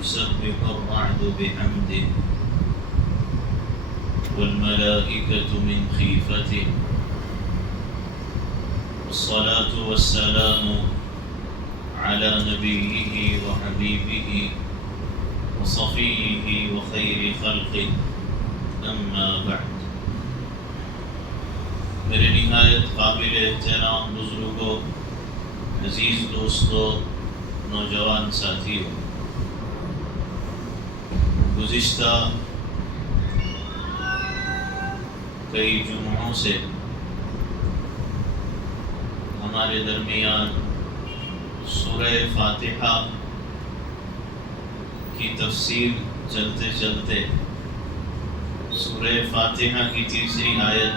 يسبح الرعد بحمده والملائكة من خيفته والصلاة والسلام على نبيه وحبيبه وصفيه وخير خلقه أما بعد. میرے نہایت قابل احترام بزرگوں، عزیز دوستوں، نوجوان ساتھیوں، گزشتہ کئی جمعوں سے ہمارے درمیان سورہ فاتحہ کی تفسیر چلتے چلتے سورہ فاتحہ کی تیسری آیت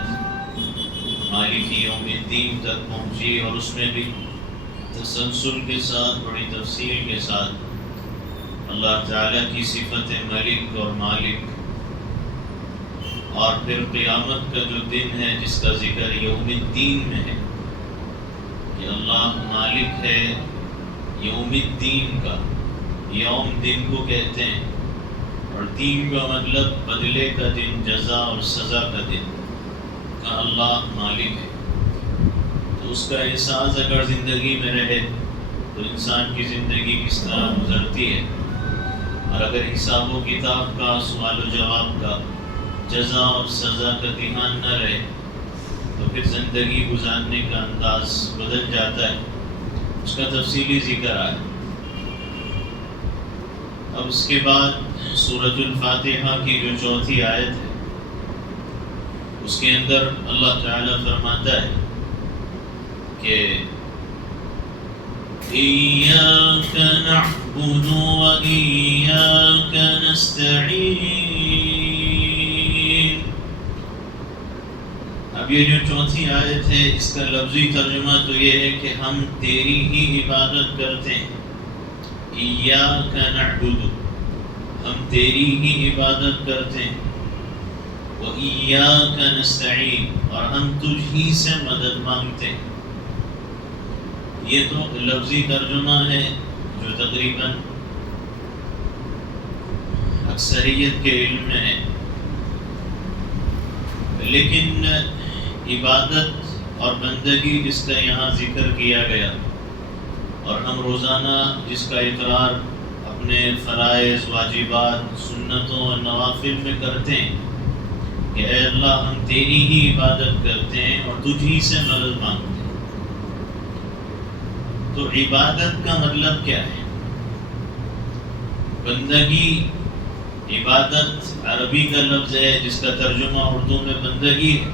مالک یوم الدین تک پہنچی، اور اس میں بھی تسلسل کے ساتھ، بڑی تفصیل کے ساتھ اللہ تعالیٰ کی صفت ملک اور مالک، اور پھر قیامت کا جو دن ہے جس کا ذکر یوم الدین میں ہے کہ اللہ مالک ہے یوم الدین کا. یوم دن کو کہتے ہیں، اور دین کا مطلب بدلے کا دن، جزا اور سزا کا دن کا اللہ مالک ہے. تو اس کا احساس اگر زندگی میں رہے تو انسان کی زندگی کس طرح گزرتی ہے، اور اگر حساب و کتاب کا، سوال و جواب کا، جزا اور سزا کا دھیان نہ رہے تو پھر زندگی گزارنے کا انداز بدل جاتا ہے. اس کا تفصیلی ذکر آیا. اب اس کے بعد سورۃ الفاتحہ کی جو چوتھی آیت ہے اس کے اندر اللہ تعالیٰ فرماتا ہے کہ إِيَّاكَ نَعْبُدُ وَإِيَّاكَ نَسْتَعِينُ. اب یہ جو چوتھی آیت ہے اس کا لفظی ترجمہ تو یہ ہے کہ ہم تیری ہی عبادت کرتے ہیں. إِيَّاكَ نَعْبُدُ، ہم تیری ہی عبادت کرتے ہیں. وَإِيَّاكَ نَسْتَعِينُ، اور ہم تجھ ہی سے مدد مانگتے ہیں. یہ تو لفظی ترجمہ ہے جو تقریباً اکثریت کے علم میں ہے، لیکن عبادت اور بندگی جس کا یہاں ذکر کیا گیا اور ہم روزانہ جس کا اقرار اپنے فرائض، واجبات، سنتوں اور نوافل میں کرتے ہیں کہ اے اللہ ہم تیری ہی عبادت کرتے ہیں اور تجھ ہی سے مدد مانگتے ہیں. تو عبادت کا مطلب کیا ہے؟ بندگی، عبادت عربی کا لفظ ہے جس کا ترجمہ اردو میں بندگی ہے.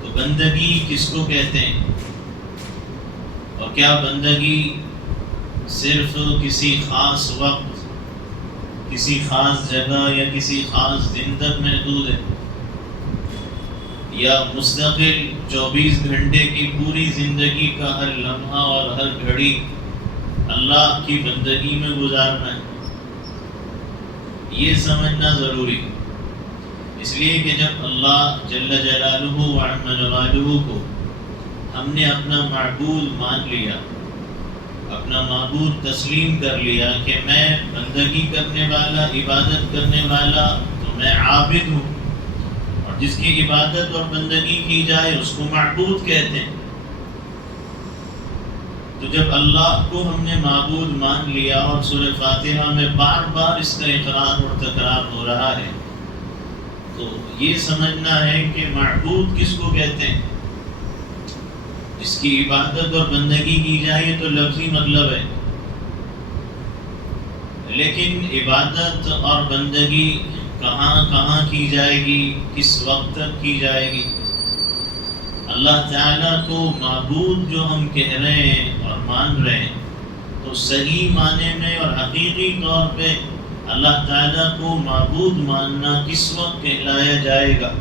تو بندگی کس کو کہتے ہیں؟ اور کیا بندگی صرف کسی خاص وقت، کسی خاص جگہ یا کسی خاص دن تک محدود ہے، یا مستقل 24 گھنٹے کی پوری زندگی کا ہر لمحہ اور ہر گھڑی اللہ کی بندگی میں گزارنا ہے؟ یہ سمجھنا ضروری ہے. اس لیے کہ جب اللہ جل جلالہ وعظم جلالہ کو ہم نے اپنا معبود مان لیا، اپنا معبود تسلیم کر لیا کہ میں بندگی کرنے والا، عبادت کرنے والا تو میں عابد ہوں، اور جس کی عبادت اور بندگی کی جائے اس کو معبود کہتے ہیں. تو جب اللہ کو ہم نے معبود مان لیا اور سورہ فاتحہ میں بار بار اس کا اقرار اور تکرار ہو رہا ہے، تو یہ سمجھنا ہے کہ معبود کس کو کہتے ہیں؟ جس کی عبادت اور بندگی کی جائے تو لفظی مطلب ہے، لیکن عبادت اور بندگی کہاں کہاں کی جائے گی، کس وقت تک کی جائے گی؟ اللہ تعالیٰ کو معبود جو ہم کہہ رہے ہیں اور مان رہے ہیں، تو صحیح معنی میں اور حقیقی طور پہ اللہ تعالیٰ کو معبود ماننا کس وقت کہلایا جائے گا؟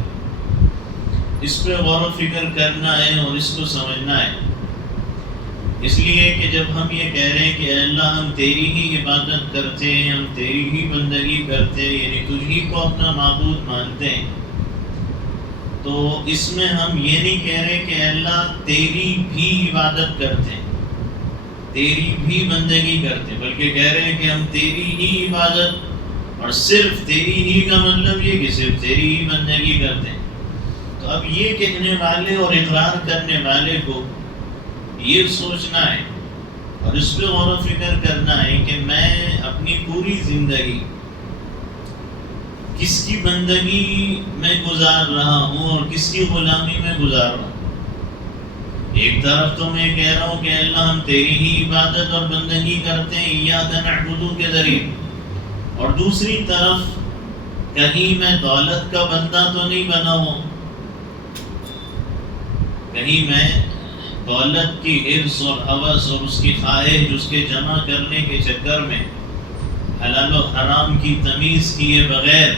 اس پہ غور و فکر کرنا ہے اور اس کو سمجھنا ہے. اس لیے کہ جب ہم یہ کہہ رہے ہیں کہ اے اللہ ہم تیری ہی عبادت کرتے ہیں، ہم تیری ہی بندگی کرتے ہیں، یعنی تجھ ہی کو اپنا معبود مانتے ہیں، تو اس میں ہم یہ نہیں کہہ رہے کہ اے اللہ تیری بھی عبادت کرتے ہیں، تیری بھی بندگی کرتے ہیں، بلکہ کہہ رہے ہیں کہ ہم تیری ہی عبادت، اور صرف تیری ہی کا مطلب یہ کہ صرف تیری ہی بندگی کرتے ہیں۔ تو اب یہ کہنے والے اور اقرار کرنے والے کو یہ سوچنا ہے اور اس پہ غور و فکر کرنا ہے کہ میں اپنی پوری زندگی کس کی بندگی میں گزار رہا ہوں اور کس کی غلامی میں گزار رہا ہوں۔ ایک طرف تو میں کہہ رہا ہوں کہ اللہ ہم تیری ہی عبادت اور بندگی کرتے ہیں ایاک نعبد کے ذریعے، اور دوسری طرف کہیں میں دولت کا بندہ تو نہیں بنا ہوں، کہیں میں دولت کی حرص اور ہوس اور اس کی خواہش اس کے جمع کرنے کے چکر میں حلال و حرام کی تمیز کیے بغیر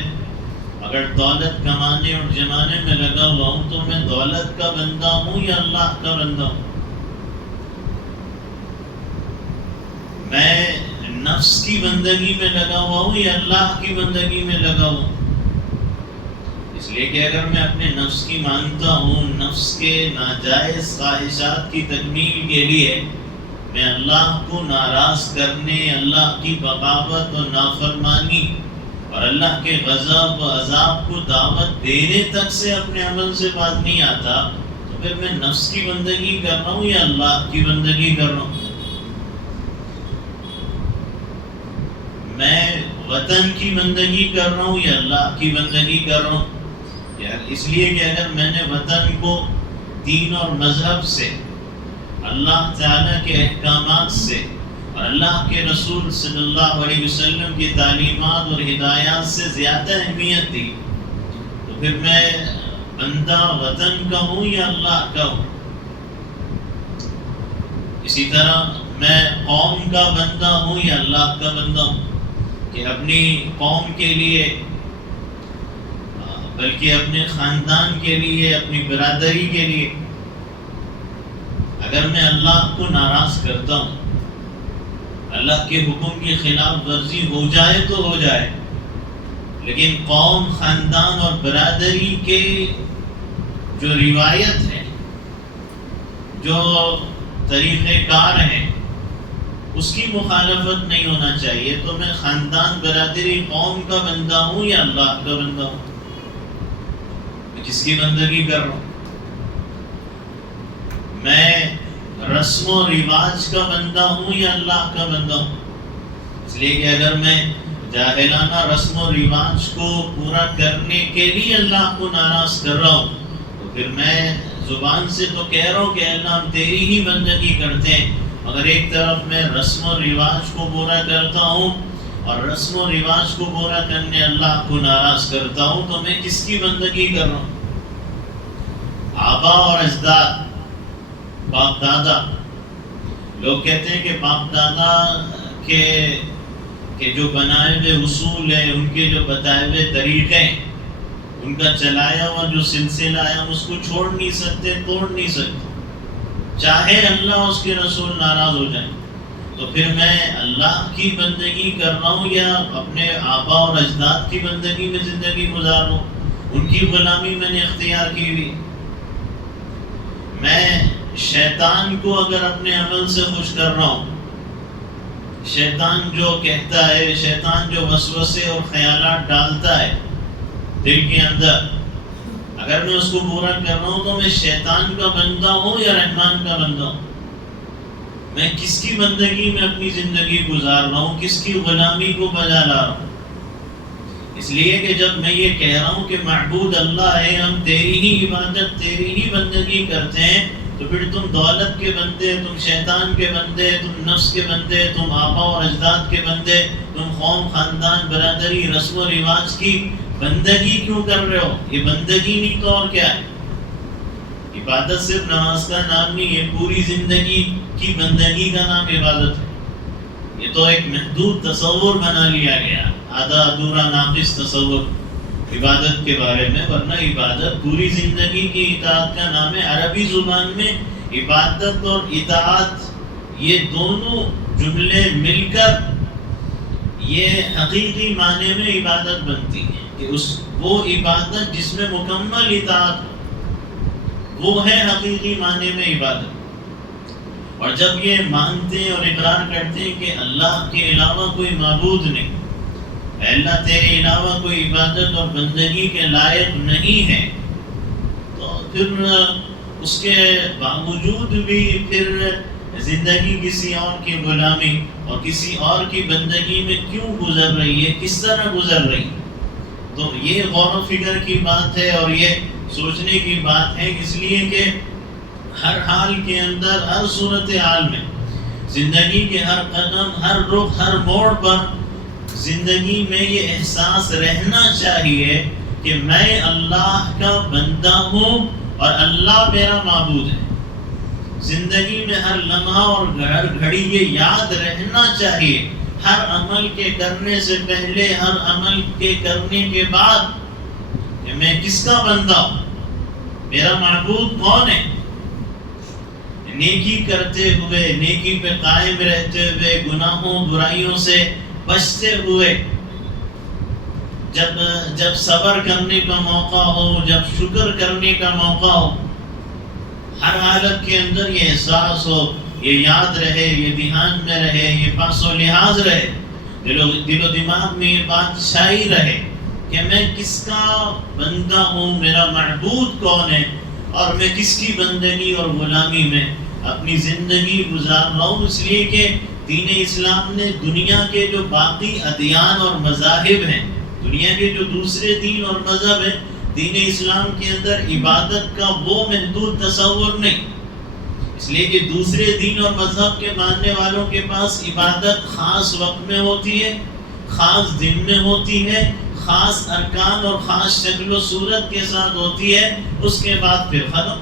اگر دولت کمانے اور جمانے میں لگا ہوا ہوں تو میں دولت کا بندہ ہوں یا اللہ کا بندہ ہوں؟ میں نفس کی بندگی میں لگا ہوا ہوں یا اللہ کی بندگی میں لگا ہوں؟ اس لیے کہ اگر میں اپنے نفس کی مانتا ہوں، نفس کے ناجائز خواہشات کی تکمیل کے لیے میں اللہ کو ناراض کرنے، اللہ کی بغاوت و نافرمانی اور اللہ کے غضب و عذاب کو دعوت دینے تک سے اپنے عمل سے باز نہیں آتا، تو پھر میں نفس کی بندگی کر رہا ہوں یا اللہ کی بندگی کر رہا ہوں؟ میں وطن کی بندگی کر رہا ہوں یا اللہ کی بندگی کر رہا ہوں؟ اس لیے کہ اگر میں نے وطن کو دین اور مذہب سے، اللہ تعالیٰ کے احکامات سے اور اللہ کے رسول صلی اللہ علیہ وسلم کی تعلیمات اور ہدایات سے زیادہ اہمیت دی، تو پھر میں بندہ وطن کا ہوں یا اللہ کا ہوں؟ اسی طرح میں قوم کا بندہ ہوں یا اللہ کا بندہ ہوں، کہ اپنی قوم کے لیے بلکہ اپنے خاندان کے لیے، اپنی برادری کے لیے اگر میں اللہ کو ناراض کرتا ہوں، اللہ کے حکم کی خلاف ورزی ہو جائے تو ہو جائے، لیکن قوم، خاندان اور برادری کے جو روایت ہے، جو طریقہ کار ہیں، اس کی مخالفت نہیں ہونا چاہیے، تو میں خاندان، برادری، قوم کا بندہ ہوں یا اللہ کا بندہ ہوں؟ میں کس کی بندگی کر رہا ہوں؟ میں رسم و رواج کا بندہ ہوں یا اللہ کا بندہ ہوں؟ اس لیے کہ اگر میں جاہلانہ رسم و رواج کو پورا کرنے کے لیے اللہ کو ناراض کر رہا ہوں، تو پھر میں زبان سے تو کہہ رہا ہوں کہ اللہ ہم تیری ہی بندگی کرتے ہیں، مگر ایک طرف میں رسم و رواج کو پورا کرتا ہوں اور رسم و رواج کو پورا کرنے اللہ کو ناراض کرتا ہوں، تو میں کس کی بندگی کر رہا ہوں؟ آبا اور اجداد، باپ دادا، لوگ کہتے ہیں کہ باپ دادا کے جو بنائے ہوئے اصول ہیں، ان کے جو بتائے ہوئے طریقے ہیں، ان کا چلایا ہوا جو سلسلہ ہے، ہم اس کو چھوڑ نہیں سکتے، توڑ نہیں سکتے، چاہے اللہ اس کے رسول ناراض ہو جائیں۔ تو پھر میں اللہ کی بندگی کر رہا ہوں یا اپنے آبا اور اجداد کی بندگی میں زندگی گزار رہا ہوں؟ ان کی غلامی میں نے اختیار کی ہوئی۔ میں شیطان کو اگر اپنے عمل سے خوش کر رہا ہوں، شیطان جو کہتا ہے، شیطان جو وسوسے اور خیالات ڈالتا ہے دل کے اندر، اگر میں اس کو پورا کر رہا ہوں تو میں شیطان کا بندہ ہوں یا رحمان کا بندہ ہوں؟ میں کس کی بندگی میں اپنی زندگی گزار رہا ہوں، کس کی غلامی کو بجا لا رہا ہوں؟ اس لیے کہ جب میں یہ کہہ رہا ہوں کہ معبود اللہ ہے، ہم تیری ہی عبادت، تیری ہی بندگی کرتے ہیں، تو پھر تم دولت کے بندے، تم شیطان کے بندے، تم نفس کے بندے، تم آبا اور اجداد کے بندے، تم قوم، خاندان، برادری، رسم و رواج کی بندگی کیوں کر رہے ہو؟ یہ بندگی نہیں تو اور کیا ہے؟ عبادت صرف نماز کا نام نہیں ہے، پوری زندگی کی بندگی کا نام عبادت ہے۔ یہ تو ایک محدود تصور بنا لیا گیا، آدھا ادھورا ناقص تصور عبادت کے بارے میں، ورنہ عبادت پوری زندگی کی اطاعت کا نام ہے۔ عربی زبان میں عبادت اور اطاعت، یہ دونوں جملے مل کر یہ حقیقی معنی میں عبادت بنتی ہے، کہ وہ عبادت جس میں مکمل اطاعت ہو، وہ ہے حقیقی معنی میں عبادت۔ اور جب یہ مانتے ہیں اور اقرار کرتے ہیں کہ اللہ کے علاوہ کوئی معبود نہیں، اللہ تیرے علاوہ کوئی عبادت اور بندگی کے لائق نہیں ہے، تو پھر اس کے باوجود بھی پھر زندگی کسی اور کی غلامی اور کسی اور کی بندگی میں کیوں گزر رہی ہے، کس طرح گزر رہی ہے؟ تو یہ غور و فکر کی بات ہے اور یہ سوچنے کی بات ہے، اس لیے کہ ہر حال کے اندر، ہر صورتحال میں، زندگی کے ہر قدم، ہر رخ، ہر موڑ پر زندگی میں یہ احساس رہنا چاہیے کہ میں اللہ کا بندہ ہوں اور اللہ میرا معبود ہے۔ زندگی میں ہر لمحہ اور ہر گھڑی یہ یاد رہنا چاہیے، ہر عمل کے کرنے سے پہلے، ہر عمل کے کرنے کے بعد، کہ میں کس کا بندہ ہوں، میرا معبود کون ہے۔ نیکی کرتے ہوئے، نیکی پہ قائم رہتے ہوئے، گناہوں برائیوں سے بچتے ہوئے، جب صبر کرنے کا موقع ہو، جب شکر کرنے کا موقع ہو، ہر حالت کے اندر یہ احساس ہو، یہ یاد رہے، یہ دھیان میں رہے، یہ پاس و لحاظ رہے، دل و دماغ میں یہ بات چھائی رہے کہ میں کس کا بندہ ہوں، میرا معبود کون ہے، اور میں کس کی بندگی اور غلامی میں اپنی زندگی گزار رہا ہوں۔ اس لیے کہ دین اسلام نے دنیا کے جو باقی ادیان اور مذاہب ہیں، دنیا کے جو دوسرے دین اور مذہب ہیں، دین اسلام کے اندر عبادت کا وہ محدود تصور نہیں، اس لیے کہ دوسرے دین اور مذہب کے ماننے والوں کے پاس عبادت خاص وقت میں ہوتی ہے، خاص دن میں ہوتی ہے، خاص ارکان اور خاص شکل و صورت کے ساتھ ہوتی ہے، اس کے بعد پھر ختم۔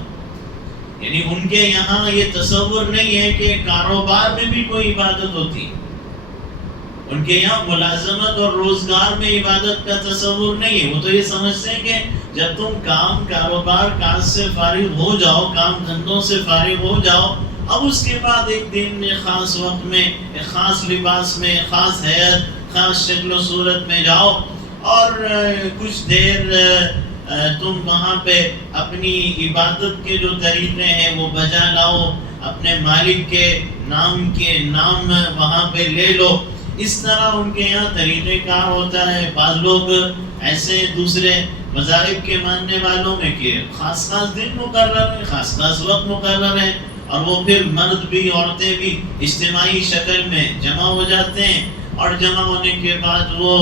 یعنی ان کے یہاں یہ تصور نہیں ہے کہ کاروبار میں بھی کوئی عبادت ہوتی ہے، ان کے یہاں ملازمت اور روزگار میں عبادت کا تصور نہیں ہے۔ وہ تو یہ سمجھتے ہیں کہ جب تم کاروبار کاج سے فارغ ہو جاؤ، کام دھندوں سے فارغ ہو جاؤ، اب اس کے بعد ایک دن میں، خاص وقت میں، ایک خاص لباس میں، خاص حیت، خاص شکل و صورت میں جاؤ اور کچھ دیر تم وہاں پہ اپنی عبادت کے جو طریقے ہیں وہ بجا لاؤ، اپنے مالک کے نام وہاں پہ لے لو۔ اس طرح ان کے یہاں طریقہ کار ہوتا ہے۔ بعض لوگ ایسے دوسرے مذاہب کے ماننے والوں میں کہ خاص دن مقرر ہے، خاص وقت مقرر ہے، اور وہ پھر مرد بھی عورتیں بھی اجتماعی شکل میں جمع ہو جاتے ہیں، اور جمع ہونے کے بعد وہ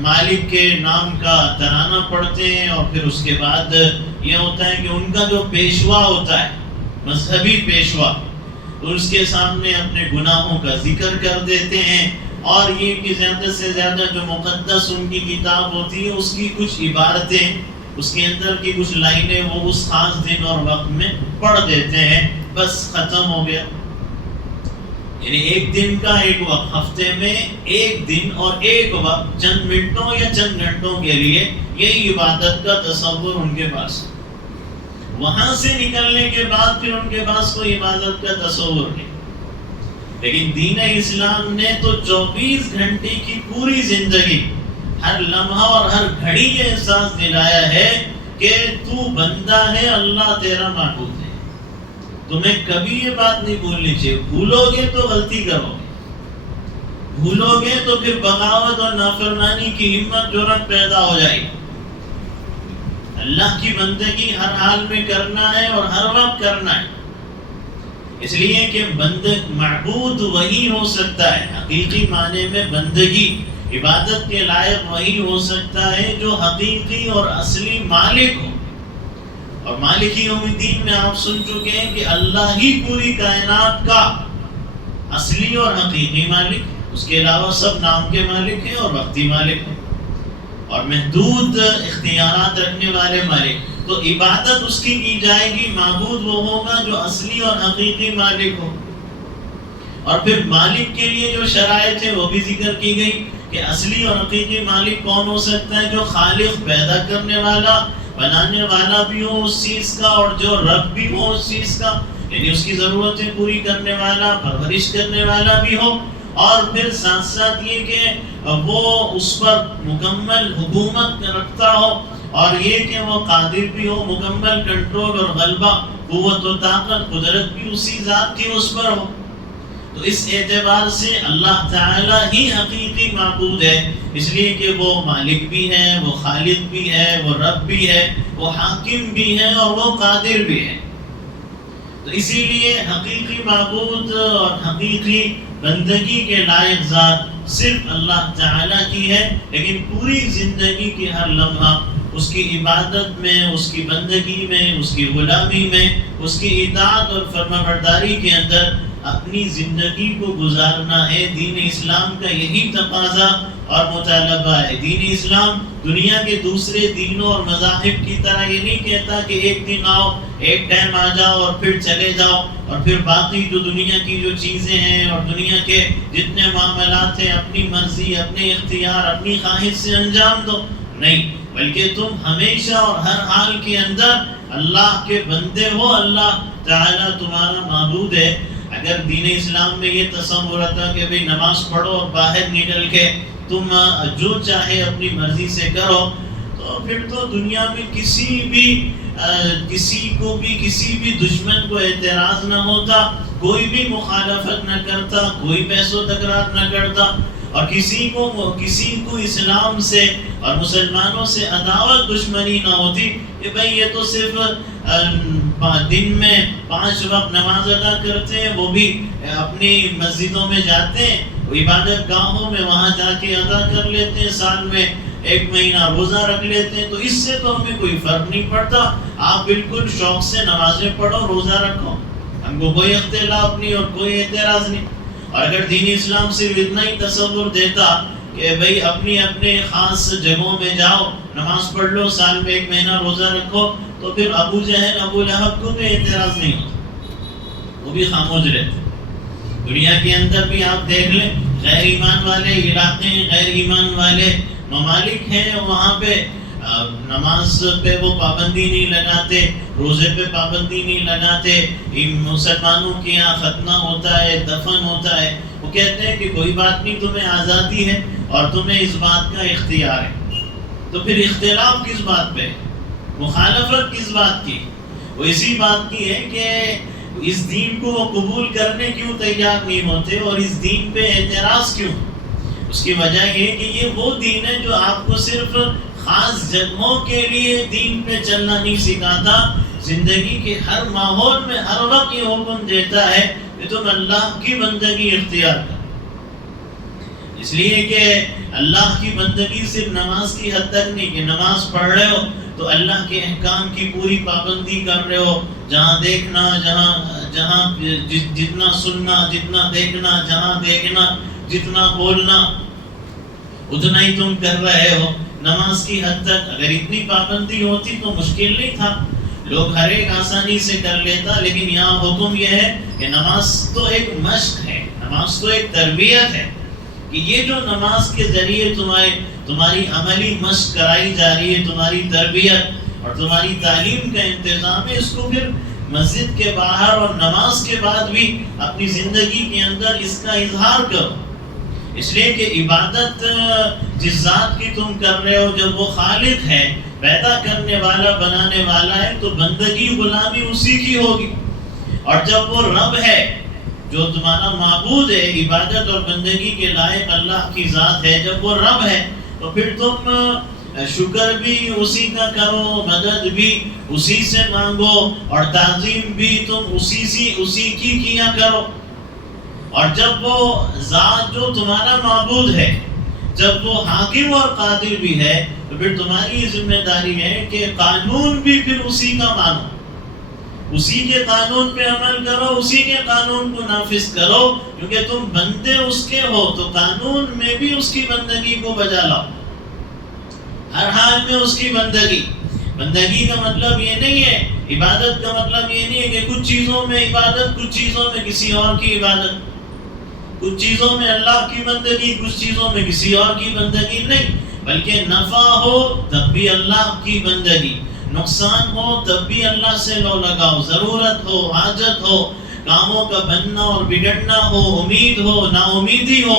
مالک کے نام کا ترانہ پڑھتے ہیں، اور پھر اس کے بعد یہ ہوتا ہے کہ ان کا جو پیشوا ہوتا ہے، مذہبی پیشوا، اس کے سامنے اپنے گناہوں کا ذکر کر دیتے ہیں، اور یہ کہ زیادہ سے زیادہ جو مقدس ان کی کتاب ہوتی ہے اس کی کچھ عبارتیں، اس کے اندر کی کچھ لائنیں وہ اس خاص دن اور وقت میں پڑھ دیتے ہیں، بس ختم ہو گیا۔ یعنی ایک دن کا ایک وقت، ہفتے میں ایک دن اور ایک وقت، چند منٹوں یا چند گھنٹوں کے لیے یہی عبادت کا تصور ان کے پاس۔ وہاں سے نکلنے کے بعد پھر ان کے پاس کوئی عبادت کا تصور نہیں۔ لیکن دین اسلام نے تو 24 گھنٹے کی پوری زندگی، ہر لمحہ اور ہر گھڑی یہ احساس دلایا ہے کہ تو بندہ ہے، اللہ تیرا معبود ہے۔ تمہیں کبھی یہ بات نہیں بھولنی چاہیے، بھولو گے تو غلطی کرو گے، بھولو گے تو پھر بغاوت اور نافرمانی کی ہمت جرأت پیدا ہو جائے گی۔ اللہ کی بندگی ہر حال میں کرنا ہے اور ہر وقت کرنا ہے، اس لیے کہ معبود وہی ہو سکتا ہے، حقیقی معنی میں بندگی، عبادت کے لائق وہی ہو سکتا ہے جو حقیقی اور اصلی مالک ہو۔ اور مالک یوم الدین میں آپ سن چکے ہیں کہ اللہ ہی پوری کائنات کا اصلی اور حقیقی مالک، اس کے علاوہ سب نام کے مالک ہیں اور وقتی مالک ہیں اور محدود اختیارات رکھنے والے مالک۔ تو عبادت اس کی جائے گی، معبود وہ ہوگا جو اصلی اور حقیقی مالک ہو۔ اور پھر مالک کے لیے جو شرائط ہے وہ بھی ذکر کی گئی کہ اصلی اور حقیقی مالک کون ہو سکتا ہے؟ جو خالق، پیدا کرنے والا، بنانے والا بھی ہو اس چیز کا، اور جو رب بھی ہو اس چیز کا، یعنی اس کی ضرورتیں پوری کرنے والا، پرورش کرنے والا بھی ہو، اور پھر ساتھ ساتھ یہ کہ وہ اس پر مکمل حکومت رکھتا ہو، اور یہ کہ وہ قادر بھی ہو، مکمل کنٹرول اور غلبہ، قوت و طاقت، قدرت بھی اسی ذات کی اس پر ہو. تو اس اعتبار سے اللہ تعالی ہی حقیقی معبود ہے، اس لیے کہ وہ مالک بھی ہے، وہ خالق بھی ہے، وہ رب بھی ہے، وہ حاکم بھی ہے اور وہ قادر بھی ہے. تو اسی لیے حقیقی معبود اور حقیقی بندگی کے لائق ذات صرف اللہ تعالی کی ہے. لیکن پوری زندگی کی ہر لمحہ اس کی عبادت میں، اس کی بندگی میں، اس کی غلامی میں، اس کی اطاعت اور فرمانبرداری کے اندر اپنی زندگی کو گزارنا ہے. دین اسلام کا یہی تقاضا اور مطالبہ ہے. دین اسلام دنیا کے دوسرے دینوں اور مذاہب کی طرح یہ نہیں کہتا کہ ایک دن آؤ، ایک ٹائم آ جاؤ اور پھر چلے جاؤ، اور پھر باقی جو دنیا کی جو چیزیں ہیں اور دنیا کے جتنے معاملات ہیں اپنی مرضی، اپنے اختیار، اپنی خواہش سے انجام دو. نہیں، بلکہ تم ہمیشہ اور ہر حال کے اندر اللہ کے بندے ہو. اللہ تعالیٰ تمہارا معبود ہے. اگر دین اسلام میں یہ تصور تھا کہ بھئی نماز پڑھو اور باہر نکل کے تم جو چاہے اپنی مرضی سے کرو، تو پھر تو دنیا میں کسی بھی دشمن کو اعتراض نہ ہوتا، کوئی بھی مخالفت نہ کرتا، کوئی بحث و تکرار نہ کرتا، اور کسی کو اسلام سے اور مسلمانوں سے عداوت دشمنی نہ ہوتی کہ بھئی یہ تو صرف دن میں 5 وقت نماز ادا کرتے ہیں، وہ بھی اپنی مسجدوں میں جاتے ہیں، عبادت گاہوں میں وہاں جا کے ادا کر لیتے ہیں، سال میں 1 مہینہ روزہ رکھ لیتے ہیں، تو اس سے تو ہمیں کوئی فرق نہیں پڑتا. آپ بالکل شوق سے نمازیں پڑھو، روزہ رکھو، ہم کو کوئی اختلاف نہیں اور کوئی اعتراض نہیں. اور اگر دین اسلام صرف اتنا ہی تصور دیتا کہ بھئی اپنے خاص جگہوں میں جاؤ، نماز پڑھ لو، سال میں 1 مہینہ روزہ رکھو، تو پھر ابو جہل، ابو لہب کو بھی اعتراض نہیں ہوتا، وہ بھی خاموش رہتے. دنیا کے اندر بھی آپ دیکھ لیں، غیر ایمان والے علاقے ہیں، غیر ایمان والے ممالک ہیں، وہاں پہ نماز پہ وہ پابندی نہیں لگاتے، روزے پہ پابندی نہیں لگاتے. مسلمانوں کے یہاں ختنہ ہوتا ہے، دفن ہوتا ہے، وہ کہتے ہیں کہ کوئی بات نہیں، تمہیں آزادی ہے اور تمہیں اس بات کا اختیار ہے. تو پھر اختلاف کس بات پہ، مخالفت کس بات کی؟ وہ اسی بات کی ہے کہ اس دین کو وہ قبول کرنے کیوں تیار نہیں ہوتے اور اس دین پہ اعتراض کیوں؟ اس کی وجہ یہ کہ یہ وہ دین ہے جو آپ کو صرف خاص جگہوں کے لیے دین پہ چلنا نہیں سکھاتا، زندگی کے ہر ماحول میں ہر وقت یہ حکم دیتا ہے کہ تم اللہ کی بندگی اختیار کرو. اس لیے کہ اللہ کی بندگی صرف نماز کی حد تک نہیں کہ نماز پڑھ رہے ہو تو اللہ کے احکام کی پوری پابندی کر رہے ہو، جہاں دیکھنا، جہاں جتنا سننا، جتنا دیکھنا، جہاں دیکھنا، جتنا بولنا، اتنا ہی تم کر رہے ہو. نماز کی حد تک اگر اتنی پابندی ہوتی تو مشکل نہیں تھا، لوگ ہر ایک آسانی سے کر لیتا. لیکن یہاں حکم یہ ہے کہ نماز تو ایک مشق ہے، نماز تو ایک تربیت ہے، کہ یہ جو نماز کے ذریعے تمہاری عملی مشق کرائی جا رہی ہے، تمہاری تربیت اور تمہاری تعلیم کا انتظام ہے، اس کو پھر مسجد کے باہر اور نماز کے بعد بھی اپنی زندگی کے اندر اس کا اظہار کرو. اس لیے کہ عبادت جس ذات کی تم کر رہے ہو، جب وہ خالق ہے، پیدا کرنے والا، بنانے والا ہے، تو بندگی غلامی اسی کی ہوگی. اور جب وہ رب ہے جو تمہارا معبود ہے، عبادت اور بندگی کے لائق اللہ کی ذات ہے، جب وہ رب ہے تو پھر تم شکر بھی اسی کا کرو، مدد بھی اسی سے مانگو اور تعظیم بھی تم اسی کی کیا کرو. اور جب وہ ذات جو تمہارا معبود ہے، جب وہ حاکم اور قادر بھی ہے، تو پھر تمہاری ذمہ داری ہے کہ قانون بھی پھر اسی کا مانو، اسی کے قانون پہ عمل کرو، اسی کے قانون کو نافذ کرو، کیونکہ تم بندے اس کے ہو، تو قانون میں بھی اس کی بندگی کو بجا لاؤ، ہر حال میں اس کی بندگی کا مطلب یہ نہیں ہے، عبادت کا مطلب یہ نہیں ہے کہ کچھ چیزوں میں عبادت، کچھ چیزوں میں کسی اور کی عبادت، کچھ چیزوں میں اللہ کی بندگی، کچھ چیزوں میں کسی اور کی بندگی. نہیں، بلکہ نفع ہو تب بھی اللہ کی بندگی، نقصان ہو تب بھی اللہ سے لو لگاؤ، ضرورت ہو، حاجت ہو، کاموں کا بننا اور بگڑنا ہو، امید ہو، نا امیدی ہو،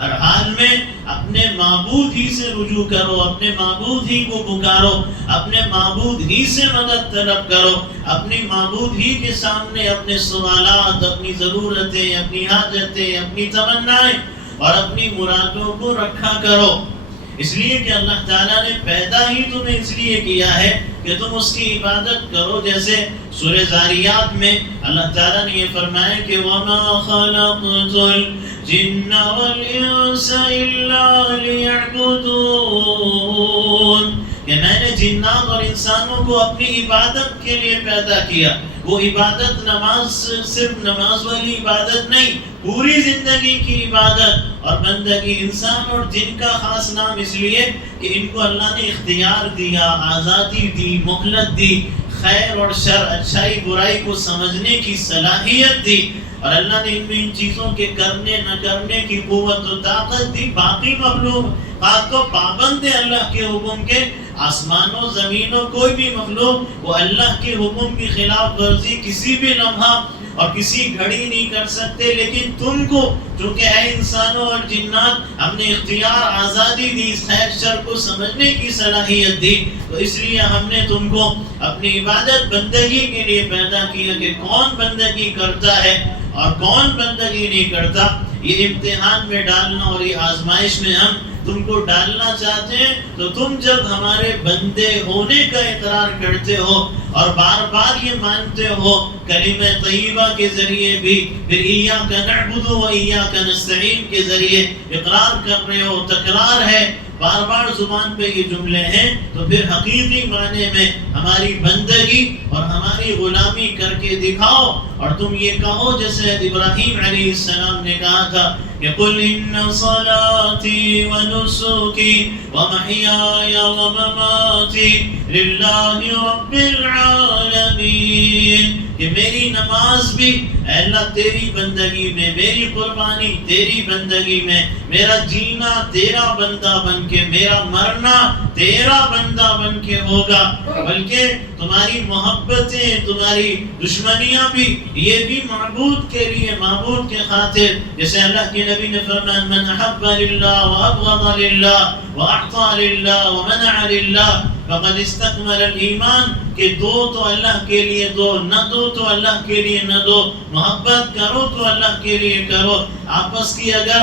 ہر حال میں اپنے معبود ہی سے رجوع کرو، اپنے معبود ہی کو پکارو، اپنے معبود ہی سے مدد طلب کرو، اپنی معبود ہی کے سامنے اپنے سوالات، اپنی ضرورتیں، اپنی حاجتیں، اپنی تمنائیں اور اپنی مرادوں کو رکھا کرو۔ اس لیے کہ اللہ تعالیٰ نے پیدا ہی تمہیں اس لیے کیا ہے کہ تم اس کی عبادت کرو۔ جیسے سورہ ذاریات میں اللہ تعالیٰ نے یہ فرمایا کہ وَمَا خَلَقْتُ الْجِنَّ وَالْإِنسَ إِلَّا لِيَعْبُدُونَ، کہ میں نے جنات اور انسانوں کو اپنی عبادت کے لیے پیدا کیا۔ وہ عبادت نماز صرف نماز والی عبادت نہیں، پوری زندگی کی عبادت اور بندگی۔ انسان اور جن کا خاص نام اس لیے کہ ان کو اللہ نے اختیار دیا، آزادی دی، مہلت دی، خیر اور شر، اچھائی برائی کو سمجھنے کی صلاحیت دی، اور اللہ نے ان میں ان چیزوں کے کرنے نہ کرنے کی قوت و طاقت دی۔ باقی مخلوقات تو پابند ہے اللہ کے حکم کے، آسمانوں زمینوں کوئی بھی مخلوق وہ اللہ کے حکم کی خلاف ورزی کسی بھی لمحہ اور کسی گھڑی نہیں کر سکتے۔ لیکن تم کو چونکہ اے انسانوں اور جنات ہم نے اختیار، آزادی دی، خیر شر کو سمجھنے کی صلاحیت دی، تو اس لیے ہم نے تم کو اپنی عبادت بندگی کے لیے پیدا کیا کہ کون بندگی کرتا ہے اور کون بندگی نہیں کرتا۔ یہ امتحان میں ڈالنا اور یہ آزمائش میں ہم تم کو ڈالنا چاہتے ہیں، تو تم جب ہمارے بندے ہونے کا اقرار کرتے ہو اور بار بار یہ مانتے ہو کلمہ طیبہ کے ذریعے بھی، پھر ایاک نعبد و ایاک نستعین کے ذریعے اقرار کر رہے ہو، تکرار ہے، بار بار زبان پہ یہ جملے ہیں، تو پھر حقیقی معنی میں ہماری بندگی اور ہماری غلامی کر کے دکھاؤ۔ اور تم یہ کہو جیسے ابراہیم علیہ السلام نے کہا تھا کہ قُلْ إِنَّ صَلَاتِي وَنُسُكِي وَمَحْيَايَ وَمَمَاتِي لِلَّهِ رَبِّ الْعَالَمِينَ، کہ میری نماز بھی اے اللہ تیری بندگی میں، میری قربانی تیری بندگی میں، میرا جینا تیرا بندہ بن کے، میرا مرنا تیرا بندہ بن کے ہوگا، بلکہ تمہاری محبتیں، تمہاری دشمنیاں بھی یہ بھی معبود کے لیے، معبود کے خاطر۔ جیسے اللہ کے نبی نے فرمایا من احب للہ وابغض للہ واعطى للہ ومنع للہ فقد استكمل الایمان، کہ دو تو اللہ کے لیے دو، نہ دو تو اللہ کے لیے نہ دو، محبت کرو تو اللہ کے لیے کرو، آپس کی اگر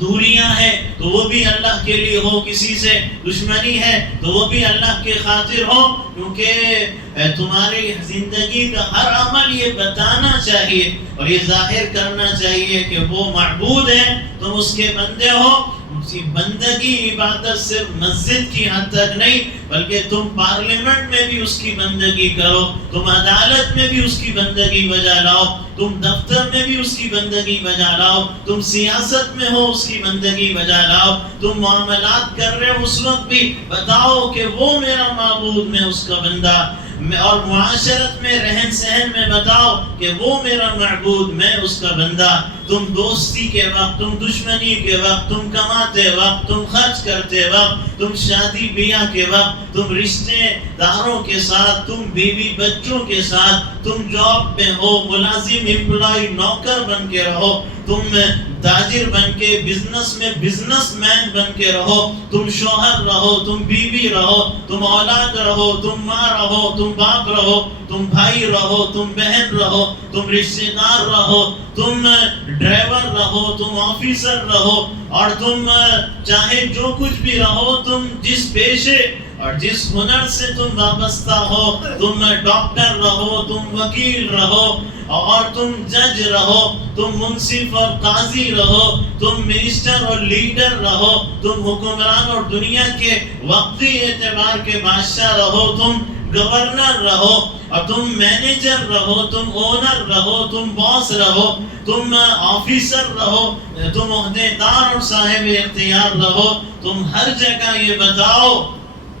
دوریاں ہیں تو وہ بھی اللہ کے لیے ہو، کسی سے دشمنی ہے تو وہ بھی اللہ کے خاطر ہو، کیونکہ تمہاری زندگی کا ہر عمل یہ بتانا چاہیے اور یہ ظاہر کرنا چاہیے کہ وہ معبود ہے، تم اس کے بندے ہو۔ بندگی عبادت صرف مسجد کی حد تک نہیں، بلکہ تم پارلیمنٹ میں بھی اس کی بندگی کرو، تم عدالت میں بھی اس کی بندگی بجا لاؤ، تم دفتر میں بھی اس کی بندگی بجا لاؤ، تم سیاست میں ہو اس کی بندگی بجا لاؤ، تم معاملات کر رہے ہو اس وقت بھی بتاؤ کہ وہ میرا معبود، میں اس کا بندہ، اور معاشرت میں رہن سہن میں بتاؤ کہ وہ میرا معبود، میں اس کا بندہ۔ تم دوستی کے وقت، تم دشمنی کے وقت، تم کماتے وقت، تم خرچ کرتے وقت، تم شادی بیاہ کے وقت، تم رشتے داروں کے ساتھ، تم بیوی بچوں کے ساتھ، تم جاب میں ہو، ملازم امپلائی نوکر بن کے رہو، تم تاجر بن کے بزنس میں بزنس مین بن کے رہو، تم شوہر رہو، تم بیوی رہو، تم اولاد رہو، تم ماں رہو، تم باپ رہو، تم بھائی رہو، تم بہن رہو، تم رشتے دار رہو، تم ڈرائیور رہو، تم آفیسر رہو، اور تم چاہے جو کچھ بھی رہو، تم جس پیشے اور جس ہنر سے تم وابستہ ہو، تم ڈاکٹر رہو، تم وکیل رہو، اور تم جج رہو، تم منصف اور قاضی رہو، تم منسٹر اور لیڈر رہو، تم حکمران اور دنیا کے وقتی اعتبار کے بادشاہ رہو، تم گورنر رہو، اور تم مینیجر رہو، تم اونر رہو، تم باس رہو، تم آفیسر رہو، تم عہدیدار اور صاحب اختیار رہو، تم ہر جگہ یہ بتاؤ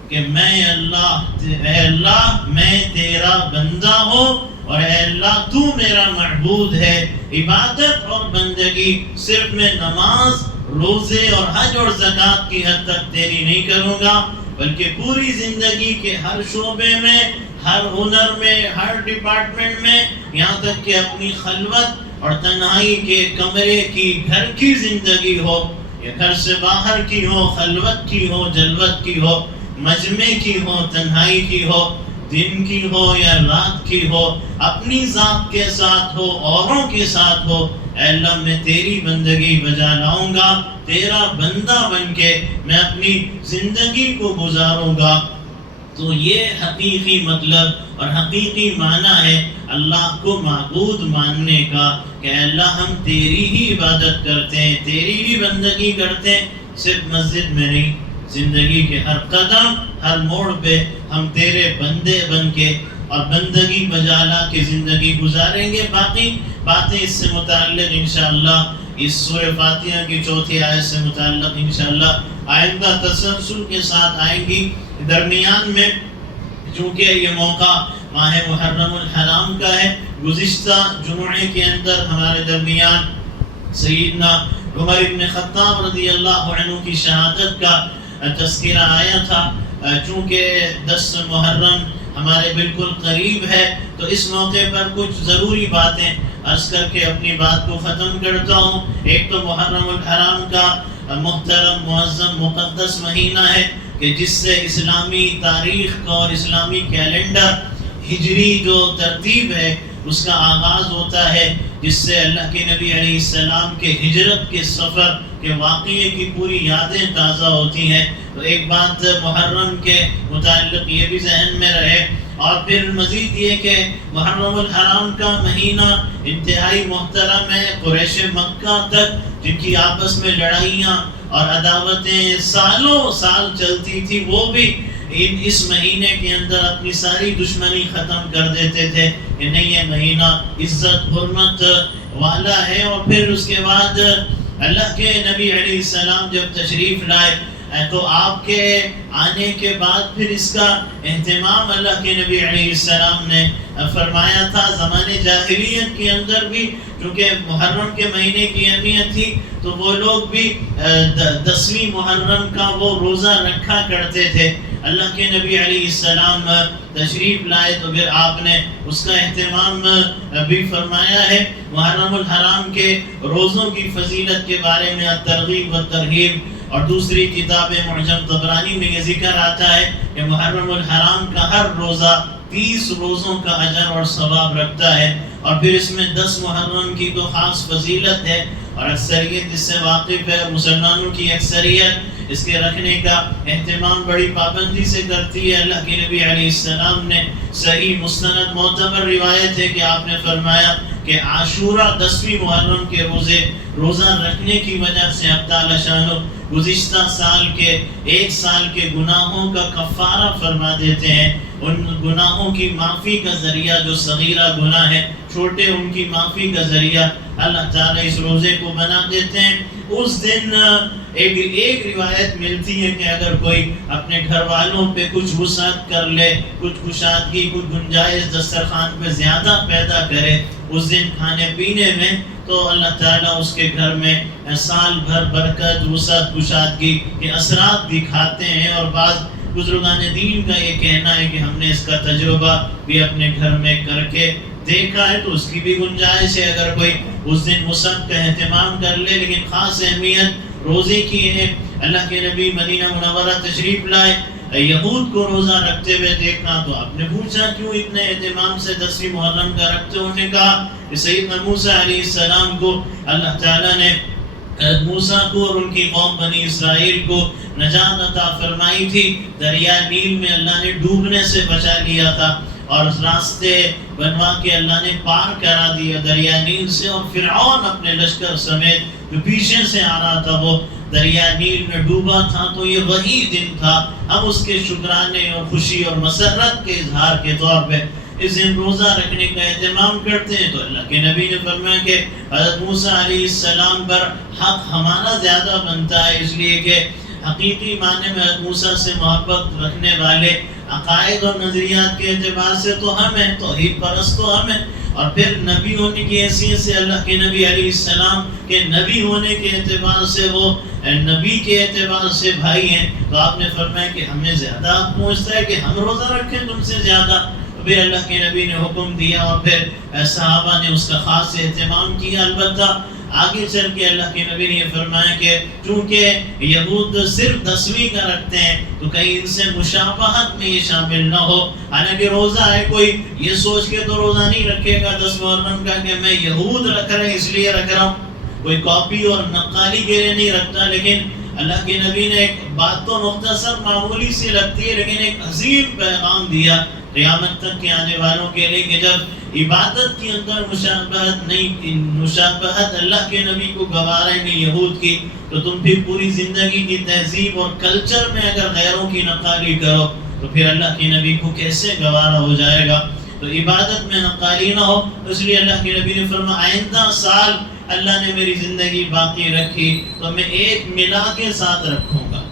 کہ میں اے اللہ میں تیرا بندہ ہوں، اور اے اللہ تو میرا معبود ہے۔ عبادت اور بندگی صرف میں نماز، روزے اور حج اور زکوٰۃ کی حد تک تیری نہیں کروں گا، بلکہ پوری زندگی کے ہر شعبے میں، ہر ہنر میں، ہر ڈپارٹمنٹ میں، یہاں تک کہ اپنی خلوت اور تنہائی کے کمرے کی، گھر کی زندگی ہو، کہ گھر سے باہر کی ہو، خلوت کی ہو، جلوت کی ہو، مجمع کی ہو، تنہائی کی ہو، دن کی ہو یا رات کی ہو، اپنی ذات کے ساتھ ہو، اوروں کے ساتھ ہو، اے اللہ میں تیری بندگی بجا لاؤں گا، تیرا بندہ بن کے میں اپنی زندگی کو گزاروں گا۔ تو یہ حقیقی مطلب اور حقیقی معنی ہے اللہ کو معبود ماننے کا، کہ اللہ ہم تیری ہی عبادت کرتے ہیں، تیری ہی بندگی کرتے ہیں، صرف مسجد میں نہیں، زندگی کے ہر قدم ہر موڑ پہ ہم تیرے بندے بن کے اور بندگی بجالا کے زندگی گزاریں گے۔ باقی باتیں اس سے متعلق انشاءاللہ اس سورہ فاتحہ کی چوتھی آیت سے متعلق انشاءاللہ آئندہ تسلسل کے ساتھ آئیں گی۔ درمیان میں چونکہ یہ موقع ماہ محرم الحرام کا ہے، گزشتہ جمعے کے اندر ہمارے درمیان سیدنا عمر بن خطاب رضی اللہ عنہ کی شہادت کا تذکرہ آیا تھا۔ چونکہ 10 محرم ہمارے بالکل قریب ہے، تو اس موقع پر کچھ ضروری باتیں عرض کر کے اپنی بات کو ختم کرتا ہوں۔ ایک تو محرم الحرام کا محترم معظم مقدس مہینہ ہے کہ جس سے اسلامی تاریخ کا اور اسلامی کیلنڈر ہجری جو ترتیب ہے اس کا آغاز ہوتا ہے، جس سے اللہ کے نبی علیہ السلام کے ہجرت کے سفر کے واقعے کی پوری یادیں تازہ ہوتی ہیں۔ تو ایک بات محرم کے متعلق یہ بھی ذہن میں رہے، اور پھر مزید یہ کہ محرم الحرام کا مہینہ انتہائی محترم ہے۔ قریش مکہ تک جن کی آپس میں لڑائیاں اور عداوتیں سالوں سال چلتی تھی، وہ بھی اس مہینے کے اندر اپنی ساری دشمنی ختم کر دیتے تھے کہ نہیں، یہ مہینہ عزت حرمت والا ہے۔ اور پھر اس کے بعد اللہ کے نبی علیہ السلام جب تشریف لائے تو آپ کے آنے کے بعد پھر اس کا اہتمام اللہ کے نبی علیہ السلام نے فرمایا تھا۔ زمانے جاہلیت کے اندر بھی چونکہ محرم کے مہینے کی اہمیت تھی، تو وہ لوگ بھی 10ویں محرم کا وہ روزہ رکھا کرتے تھے۔ اللہ کے نبی علیہ السلام تشریف لائے تو پھر آپ نے اس کا اہتمام بھی فرمایا ہے۔ محرم الحرام کے روزوں کی فضیلت کے بارے میں ترغیب و ترہیب اور دوسری کتاب معجم طبرانی میں یہ ذکر آتا ہے کہ محرم الحرام کا ہر روزہ 30 روزوں کا اجر اور ثواب رکھتا ہے۔ اور پھر اس میں 10 محرم کی تو خاص فضیلت ہے، اور اکثریت اس سے واقف ہے، مسلمانوں کی اکثریت اس کے رکھنے کا اہتمام بڑی پابندی سے کرتی ہے۔ اللہ کے نبی علیہ السلام نے صحیح مستند معتبر روایت ہے کہ آپ نے فرمایا کہ عاشورہ 10ویں محرم کے روزہ رکھنے کی وجہ سے اللہ تعالی شانہ گزشتہ سال کے 1 سال کے گناہوں کا کفارہ فرما دیتے ہیں۔ ان گناہوں کی معافی کا ذریعہ جو صغیرہ گناہ ہے، چھوٹے، ان کی معافی کا ذریعہ اللہ تعالیٰ اس روزے کو بنا دیتے ہیں۔ اس دن ایک روایت ملتی ہے کہ اگر کوئی اپنے گھر والوں پہ کچھ وسعت کر لے، کچھ کشادگی، کچھ گنجائش دسترخوان پہ زیادہ پیدا کرے اس دن کھانے پینے میں، تو اللہ تعالیٰ اس کے گھر میں سال بھر برکت، وسعت، کشادگی کے اثرات دکھاتے ہیں۔ اور بعض بزرگان دین کا یہ کہنا ہے کہ ہم نے اس کا تجربہ بھی اپنے گھر میں کر کے دیکھا ہے، تو اس کی بھی گنجائش ہے اگر کوئی اس دن وسعت کا اہتمام کر لے۔ لیکن خاص اہمیت روزے کی ہے۔ اللہ کے نبی مدینہ منورہ تشریف لائے، یہود کو روزہ رکھتے ہوئے دیکھا تو آپ نے پوچھا کیوں اتنے اہتمام سے 10ویں محرم کا رکھتے؟ انہوں نے کہا کہ سیدنا موسیٰ علیہ السلام کو اللہ تعالیٰ نے موسیٰ کو اور ان کی قوم بنی اسرائیل کو نجات عطا فرمائی تھی، دریا نیل میں اللہ نے ڈوبنے سے بچا لیا تھا، اور راستے بنوا کے اللہ نے پار کرا دیا دریا نیل سے، اور فرعون اپنے لشکر سمیت جو پیچھے سے آ رہا تھا وہ دریا نیل میں ڈوبا تھا۔ تو یہ وہی دن تھا، ہم اس کے شکرانے اور خوشی اور مسرت کے اظہار کے طور پہ اس دن روزہ رکھنے کا اہتمام کرتے ہیں۔ تو اللہ کے نبی نے فرمایا کہ حضرت موسیٰ علیہ السلام پر حق ہمارا زیادہ بنتا ہے، اس لیے کہ حقیقی معنی میں حضرت موسیٰ سے محبت رکھنے والے عقائد اور نظریات کے اعتبار سے تو ہم ہیں، توحید پرست تو ہم ہیں، اور پھر نبی ہونے کی حیثیت سے اللہ کے نبی علیہ السلام کے نبی ہونے کے اعتبار سے وہ نبی کے اعتبار سے بھائی ہیں۔ تو آپ نے فرمایا کہ ہمیں زیادہ حق پہنچتا ہے کہ ہم روزہ رکھیں تم سے زیادہ۔ پھر اللہ کے نبی نے حکم دیا، اور پھر صحابہ نے اس کا خاص اہتمام کیا۔ البتہ آگے چل کے اللہ کے نبی نے یہ فرمایا کہ چونکہ یہود صرف 10ویں کا رکھتے ہیں تو کہیں ان سے مشابہت میں یہ شامل نہ ہو. حالانکہ روزہ ہے، کوئی یہ سوچ کے تو روزہ نہیں رکھے گا 10 محرم کا کہ میں یہود رکھ رہے ہیں اس لیے رکھ رہا ہوں، کوئی کاپی اور نقالی کے لیے نہیں رکھتا. لیکن اللہ کے نبی نے ایک بات تو مختصر معمولی سی لگتی ہے لیکن ایک عظیم پیغام دیا قیامت تک کے آنے والوں کے لیے کہ جب عبادت کے اندر مشابہت اللہ کے نبی کو گوارا نہیں یہود کی، تو تم پھر پوری زندگی کی تہذیب اور کلچر میں اگر غیروں کی نقالی کرو تو پھر اللہ کے نبی کو کیسے گوارا ہو جائے گا. تو عبادت میں نقالی نہ ہو. اس لیے اللہ کے نبی نے فرمایا آئندہ سال اللہ نے میری زندگی باقی رکھی تو میں ایک ملا کے ساتھ رکھوں گا،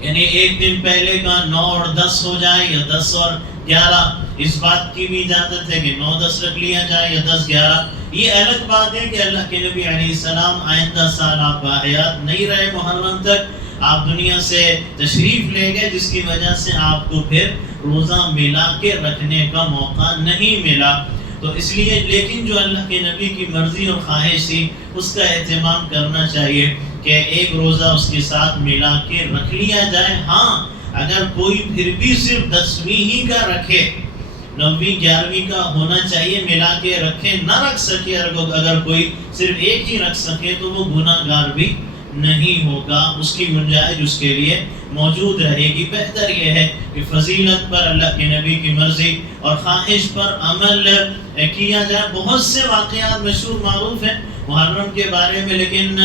یعنی ایک دن پہلے کا 9 اور 10 ہو جائے یا 10 اور 11. اس بات کی بھی اجازت ہے کہ 9-10 رکھ لیا جائے یا 10-11. یہ الگ بات ہے کہ اللہ کے نبی علیہ السلام آئندہ سال آپ باحیات نہیں رہے، محرم تک آپ دنیا سے تشریف لے گئے، جس کی وجہ سے آپ کو پھر روزہ ملا کے رکھنے کا موقع نہیں ملا. تو اس لیے لیکن جو اللہ کے نبی کی مرضی اور خواہش تھی اس کا اہتمام کرنا چاہیے کہ ایک روزہ اس کے ساتھ ملا کے رکھ لیا جائے. ہاں اگر کوئی پھر بھی صرف 10ویں ہی کا رکھے، 9ویں 11ویں کا ہونا چاہیے، ملا کے رکھے، نہ رکھ سکے اگر کوئی صرف ایک ہی رکھ سکے تو وہ گناہ گار بھی نہیں ہوگا، اس کی گنجائش اس کے لیے موجود رہے گی. بہتر یہ ہے کہ فضیلت پر اللہ کے نبی کی مرضی اور خواہش پر عمل کیا جائے. بہت سے واقعات مشہور معروف ہیں محرم کے بارے میں، لیکن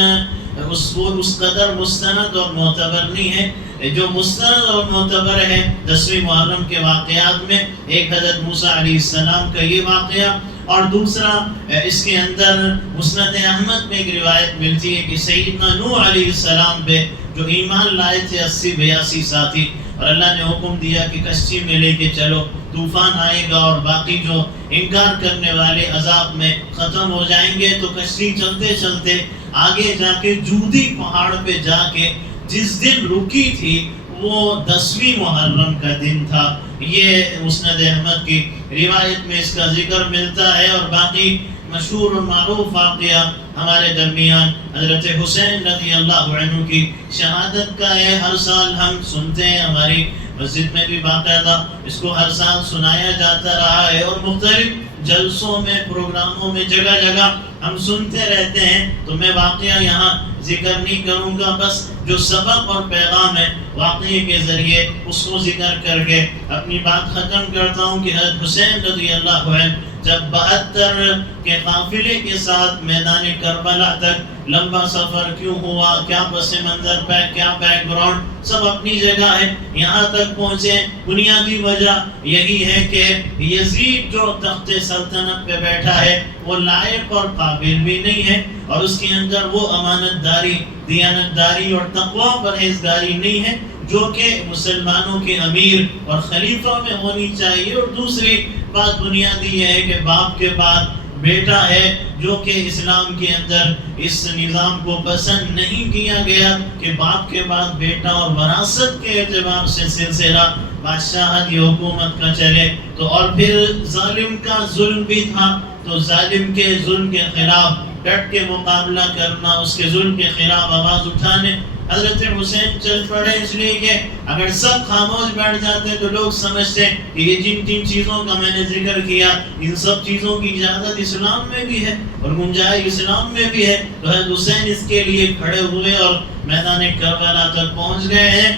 اس قدر مستند اور معتبر نہیں ہے. جو مستند اور معتبر ہے 10ویں محرم کے واقعات میں ایک حضرت موسیٰ علیہ السلام کا یہ واقعہ، اور دوسرا اس کے اندر مسند احمد میں ایک روایت ملتی ہے کہ سیدنا نوح علیہ السلام پہ جو ایمان لائے تھے 80-82 ساتھی، اور اللہ نے حکم دیا کہ کشتی میں لے کے چلو، طوفان آئے گا اور باقی جو انکار کرنے والے عذاب میں ختم ہو جائیں گے. تو کشتی چلتے چلتے آگے جا کے جودی پہاڑ پہ جا کے جس دن رکی تھی وہ 10ویں محرم کا دن تھا. یہ مسند احمد کی روایت میں اس کا ذکر ملتا ہے. اور باقی مشہور اور معروف واقعہ ہمارے درمیان حضرت حسین رضی اللہ عنہ کی شہادت کا ہے. ہر سال ہم سنتے ہیں، ہماری مسجد میں بھی باقاعدہ اس کو ہر سال سنایا جاتا رہا ہے، اور مختلف جلسوں میں، پروگراموں میں، جگہ جگہ ہم سنتے رہتے ہیں. تو میں واقعہ یہاں ذکر نہیں کروں گا، بس جو سبق اور پیغام ہے واقعے کے ذریعے اس کو ذکر کر کے اپنی بات ختم کرتا ہوں کہ حضرت حسین رضی اللہ عنہ جب 72 کے قافلے کے ساتھ میدان کربلا تک لمبا سفر کیوں ہوا، کیا پس منظر پہ، کیا بیک گراؤنڈ، سب اپنی جگہ ہے. یہاں تک پہنچے، بنیادی وجہ یہی ہے کہ یزید جو تخت سلطنت پہ بیٹھا ہے وہ لائق اور قابل بھی نہیں ہے، اور اس کے اندر وہ امانت داری، دیانت داری اور تقوی پرہیزگاری نہیں ہے جو کہ مسلمانوں کے امیر اور خلیفہ میں ہونی چاہیے. اور دوسری بات بنیادی یہ ہے کہ باپ کے بعد بیٹا ہے، جو کہ اسلام کے اندر اس نظام کو پسند نہیں کیا گیا کہ باپ کے بعد بیٹا، اور وراثت کے اعتبار سے سلسلہ بادشاہت یا حکومت کا چلے. تو اور پھر ظالم کا ظلم بھی تھا، تو ظالم کے ظلم کے خلاف ڈٹ کے مقابلہ کرنا، اس کے ظلم کے خلاف آواز اٹھانے. حضرت حسین چل پڑے، اس لیے کہ اگر سب خاموش بیٹھ جاتے تو لوگ سمجھتے کہ یہ جن چیزوں کا میں نے ذکر کیا ان سب چیزوں کی اجازت اسلام میں بھی ہے اور گنجائش اسلام میں بھی ہے. تو حضرت حسین اس کے لیے کھڑے ہوئے اور میدان کربلا تک پہنچ گئے ہیں.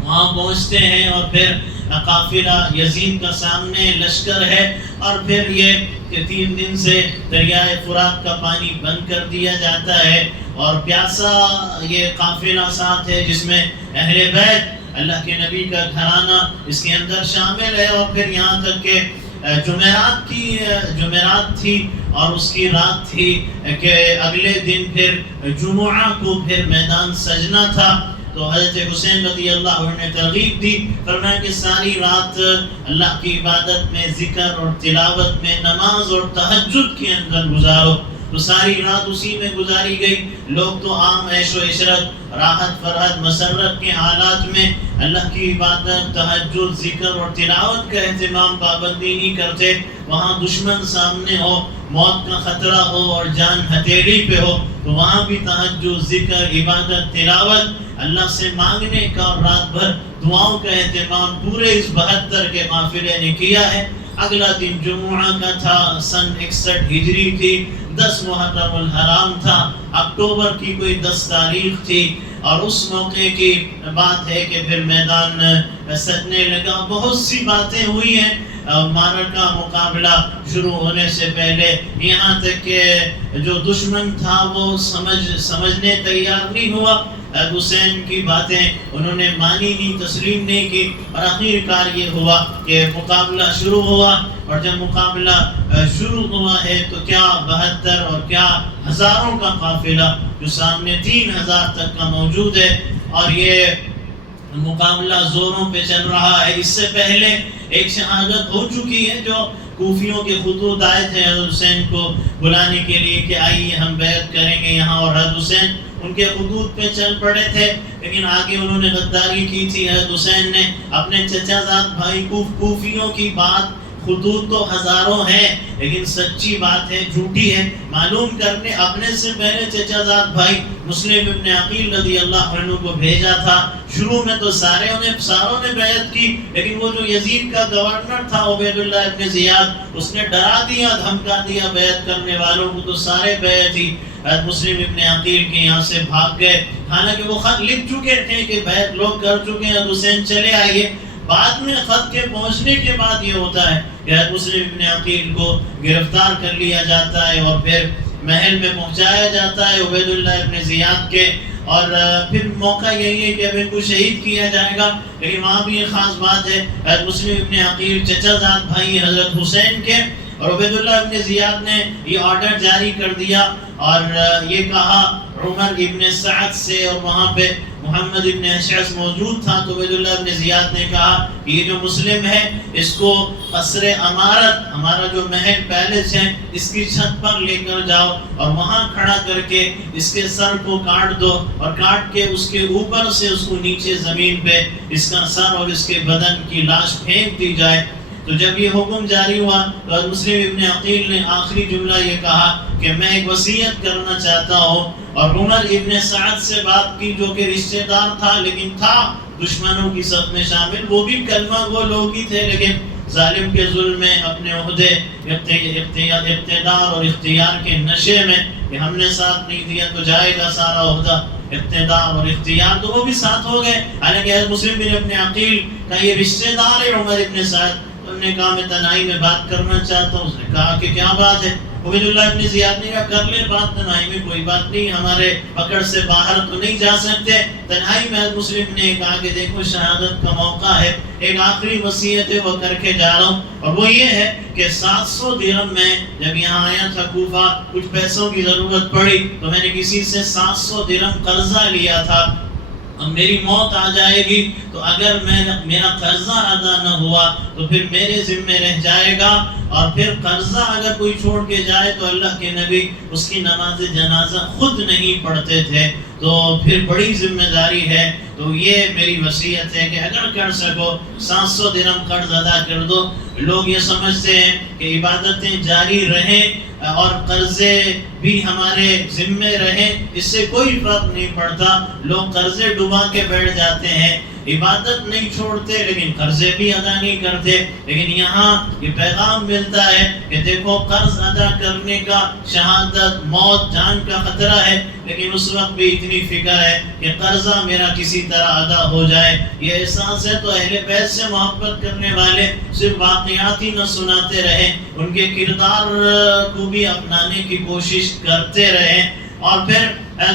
وہاں پہنچتے ہیں اور پھر قافلہ یزید کا سامنے لشکر ہے، اور پھر یہ کہ 3 دن سے دریائے فرات کا پانی بند کر دیا جاتا ہے، اور پیاسا یہ قافلہ ساتھ ہے جس میں اہل بیت اللہ کے نبی کا گھرانہ اس کے اندر شامل ہے. اور پھر یہاں تک کہ جمعرات تھی اور اس کی رات تھی کہ اگلے دن پھر جمعہ کو پھر میدان سجنا تھا. تو حضرت حسین رضی اللہ عنہ نے ترغیب دی، فرمایا کہ ساری رات اللہ کی عبادت میں، ذکر اور تلاوت میں، نماز اور تہجد کے اندر گزارو. تو ساری رات اسی میں گزاری گئی. لوگ تو عام عیش و عشرت، راحت فرحت، مسرت کے حالات میں اللہ کی عبادت، تہجد، ذکر اور تلاوت کا اہتمام، پابندی نہیں کرتے. وہاں دشمن سامنے ہو، موت کا خطرہ ہو اور جان ہتھیلی پہ ہو، تو وہاں بھی تہجد، ذکر، عبادت، تلاوت، اللہ سے مانگنے کا اور رات بھر دعاؤں کا اہتمام پورے اس 72 کے قافلے نے کیا ہے۔ اگلا دن جمعہ کا تھا، سن 61 ہجری تھی، 10 محرم الحرام تھا، اکتوبر کی کوئی 10 تاریخ تھی، اور اس موقع کی بات ہے کہ پھر میدان سجنے لگا۔ بہت سی باتیں ہوئی ہیں معرکہ مقابلہ شروع ہونے سے پہلے، یہاں تک کہ جو دشمن تھا وہ سمجھنے تیار نہیں ہوا۔ حسین کی باتیں انہوں نے مانی نہیں، تسلیم نہیں کی، اور آخر کار یہ ہوا کہ مقابلہ شروع ہوا۔ اور جب مقابلہ شروع ہوا ہے تو کیا 72 اور کیا ہزاروں کا قافلہ جو سامنے 3000 تک کا موجود ہے، اور یہ مقابلہ زوروں پہ چل رہا ہے۔ اس سے پہلے ایک شہادت ہو چکی ہے، جو کوفیوں کے خطوط آئے تھے حضرت حسین کو بلانے کے لیے کہ آئیے ہم بیعت کریں گے یہاں، اور حضرت حسین ان کے خطوط پہ چل پڑے تھے، لیکن آگے انہوں نے غداری کی تھی۔ حضرت حسین نے اپنے چچا زاد بھائی کوفیوں کی بات، خطوط تو ہزاروں ہیں لیکن سچی بات ہے، جھوٹی ہے، معلوم کرنے اپنے سے پہلے چچا زاد بھائی مسلم ابن عقیل رضی اللہ عنہ کو بھیجا تھا۔ شروع میں تو ساروں نے بیعت کی، لیکن وہ جو یزید کا گورنر تھا عبید اللہ ابن زیاد، اس نے ڈرا دیا، دھمکا دیا بیعت کرنے والوں کو، تو سارے بیعت ہی مسلم ابن عقیل کے یہاں سے بھاگ گئے، حالانکہ وہ خط لکھ چکے تھے کہ بیعت لوگ کر چکے ہیں، حسین چلے آئیے۔ بعد میں خط کے پہنچنے کے بعد یہ ہوتا ہے کہ مسلم ابن عقیل کو گرفتار کر لیا جاتا ہے اور پھر محل میں پہنچایا جاتا ہے عبید اللہ ابن زیاد کے، اور پھر موقع یہی ہے کہ اب ان کو شہید کیا جائے گا۔ لیکن وہاں بھی ایک خاص بات ہے، مسلم ابن عقیل چچا زاد بھائی حضرت حسین کے، اور عبید اللہ ابن زیاد نے یہ آرڈر جاری کر دیا اور یہ کہا عمر ابن سعد سے، اور وہاں پہ محمد ابن اشعث موجود تھا، تو عبید اللہ ابن زیاد نے کہا کہ یہ جو مسلم ہے اس کو قصر امارت، ہمارا جو محل پیلس ہے، اس کی چھت پر لے کر جاؤ اور وہاں کھڑا کر کے اس کے سر کو کاٹ دو، اور کاٹ کے اس کے اوپر سے اس کو نیچے زمین پہ اس کا سر اور اس کے بدن کی لاش پھینک دی جائے۔ تو جب یہ حکم جاری ہوا تو مسلم ابن عقیل نے آخری جملہ یہ کہا کہ میں ایک وصیت کرنا چاہتا ہوں، اور عمر ابن سعد سے بات کی جو کہ رشتہ دار تھا لیکن تھا دشمنوں کی صف میں شامل، وہ بھی کلمہ گو لوگ ہی تھے، لیکن ظالم کے ظلم میں اپنے عہدے، اقتدار اور اختیار کے نشے میں کہ ہم نے ساتھ نہیں دیا تو جائے گا سارا عہدہ، اقتدار اور اختیار، تو وہ بھی ساتھ ہو گئے۔ حالانکہ مسلم ابن عقیل کا یہ رشتہ دار ہے عمر ابن سعد۔ انہوں نے کہا میں تنہائی میں بات کرنا چاہتا ہوں۔ اس نے کہا کہ کیا بات ہے؟ عبید اللہ ابن زیاد نے کہا کر لے بات تنہائی میں، کوئی بات نہیں، ہمارے پکڑ سے باہر تو نہیں جا سکتے۔ تنہائی میں مسلم نے کہا کہ دیکھو شہادت کا موقع ہے، ایک آخری وصیت ہے وہ کر کے جا رہا ہوں، اور وہ یہ ہے کہ 700 درہم میں جب یہاں آیا تھا کوفہ، کچھ پیسوں کی ضرورت پڑی تو میں نے کسی سے 700 درہم قرضہ لیا تھا، اب میری موت آ جائے گی تو اگر میرا قرضہ ادا نہ ہوا تو پھر میرے ذمے رہ جائے گا، اور پھر قرضہ اگر کوئی چھوڑ کے جائے تو اللہ کے نبی اس کی نماز جنازہ خود نہیں پڑھتے تھے، تو پھر بڑی ذمہ داری ہے۔ تو یہ میری وصیت ہے کہ اگر کر سکو 700 درہم قرض ادا کر دو۔ لوگ یہ سمجھتے ہیں کہ عبادتیں جاری رہیں اور قرضے بھی ہمارے ذمے رہیں، اس سے کوئی فرق نہیں پڑتا۔ لوگ قرضے ڈبا کے بیٹھ جاتے ہیں، عبادت نہیں چھوڑتے لیکن قرضے بھی ادا نہیں کرتے۔ لیکن یہاں یہ پیغام ملتا ہے کہ دیکھو قرض ادا کرنے کا شہادت، موت، جان کا خطرہ ہے، لیکن اس وقت بھی اتنی فکر ہے کہ قرضہ میرا کسی طرح ادا ہو جائے۔ یہ احساس ہے تو اہل بیت سے محبت کرنے والے صرف واقعات ہی نہ سناتے رہیں، ان کے کردار کو بھی اپنانے کی کوشش کرتے رہیں۔ اور پھر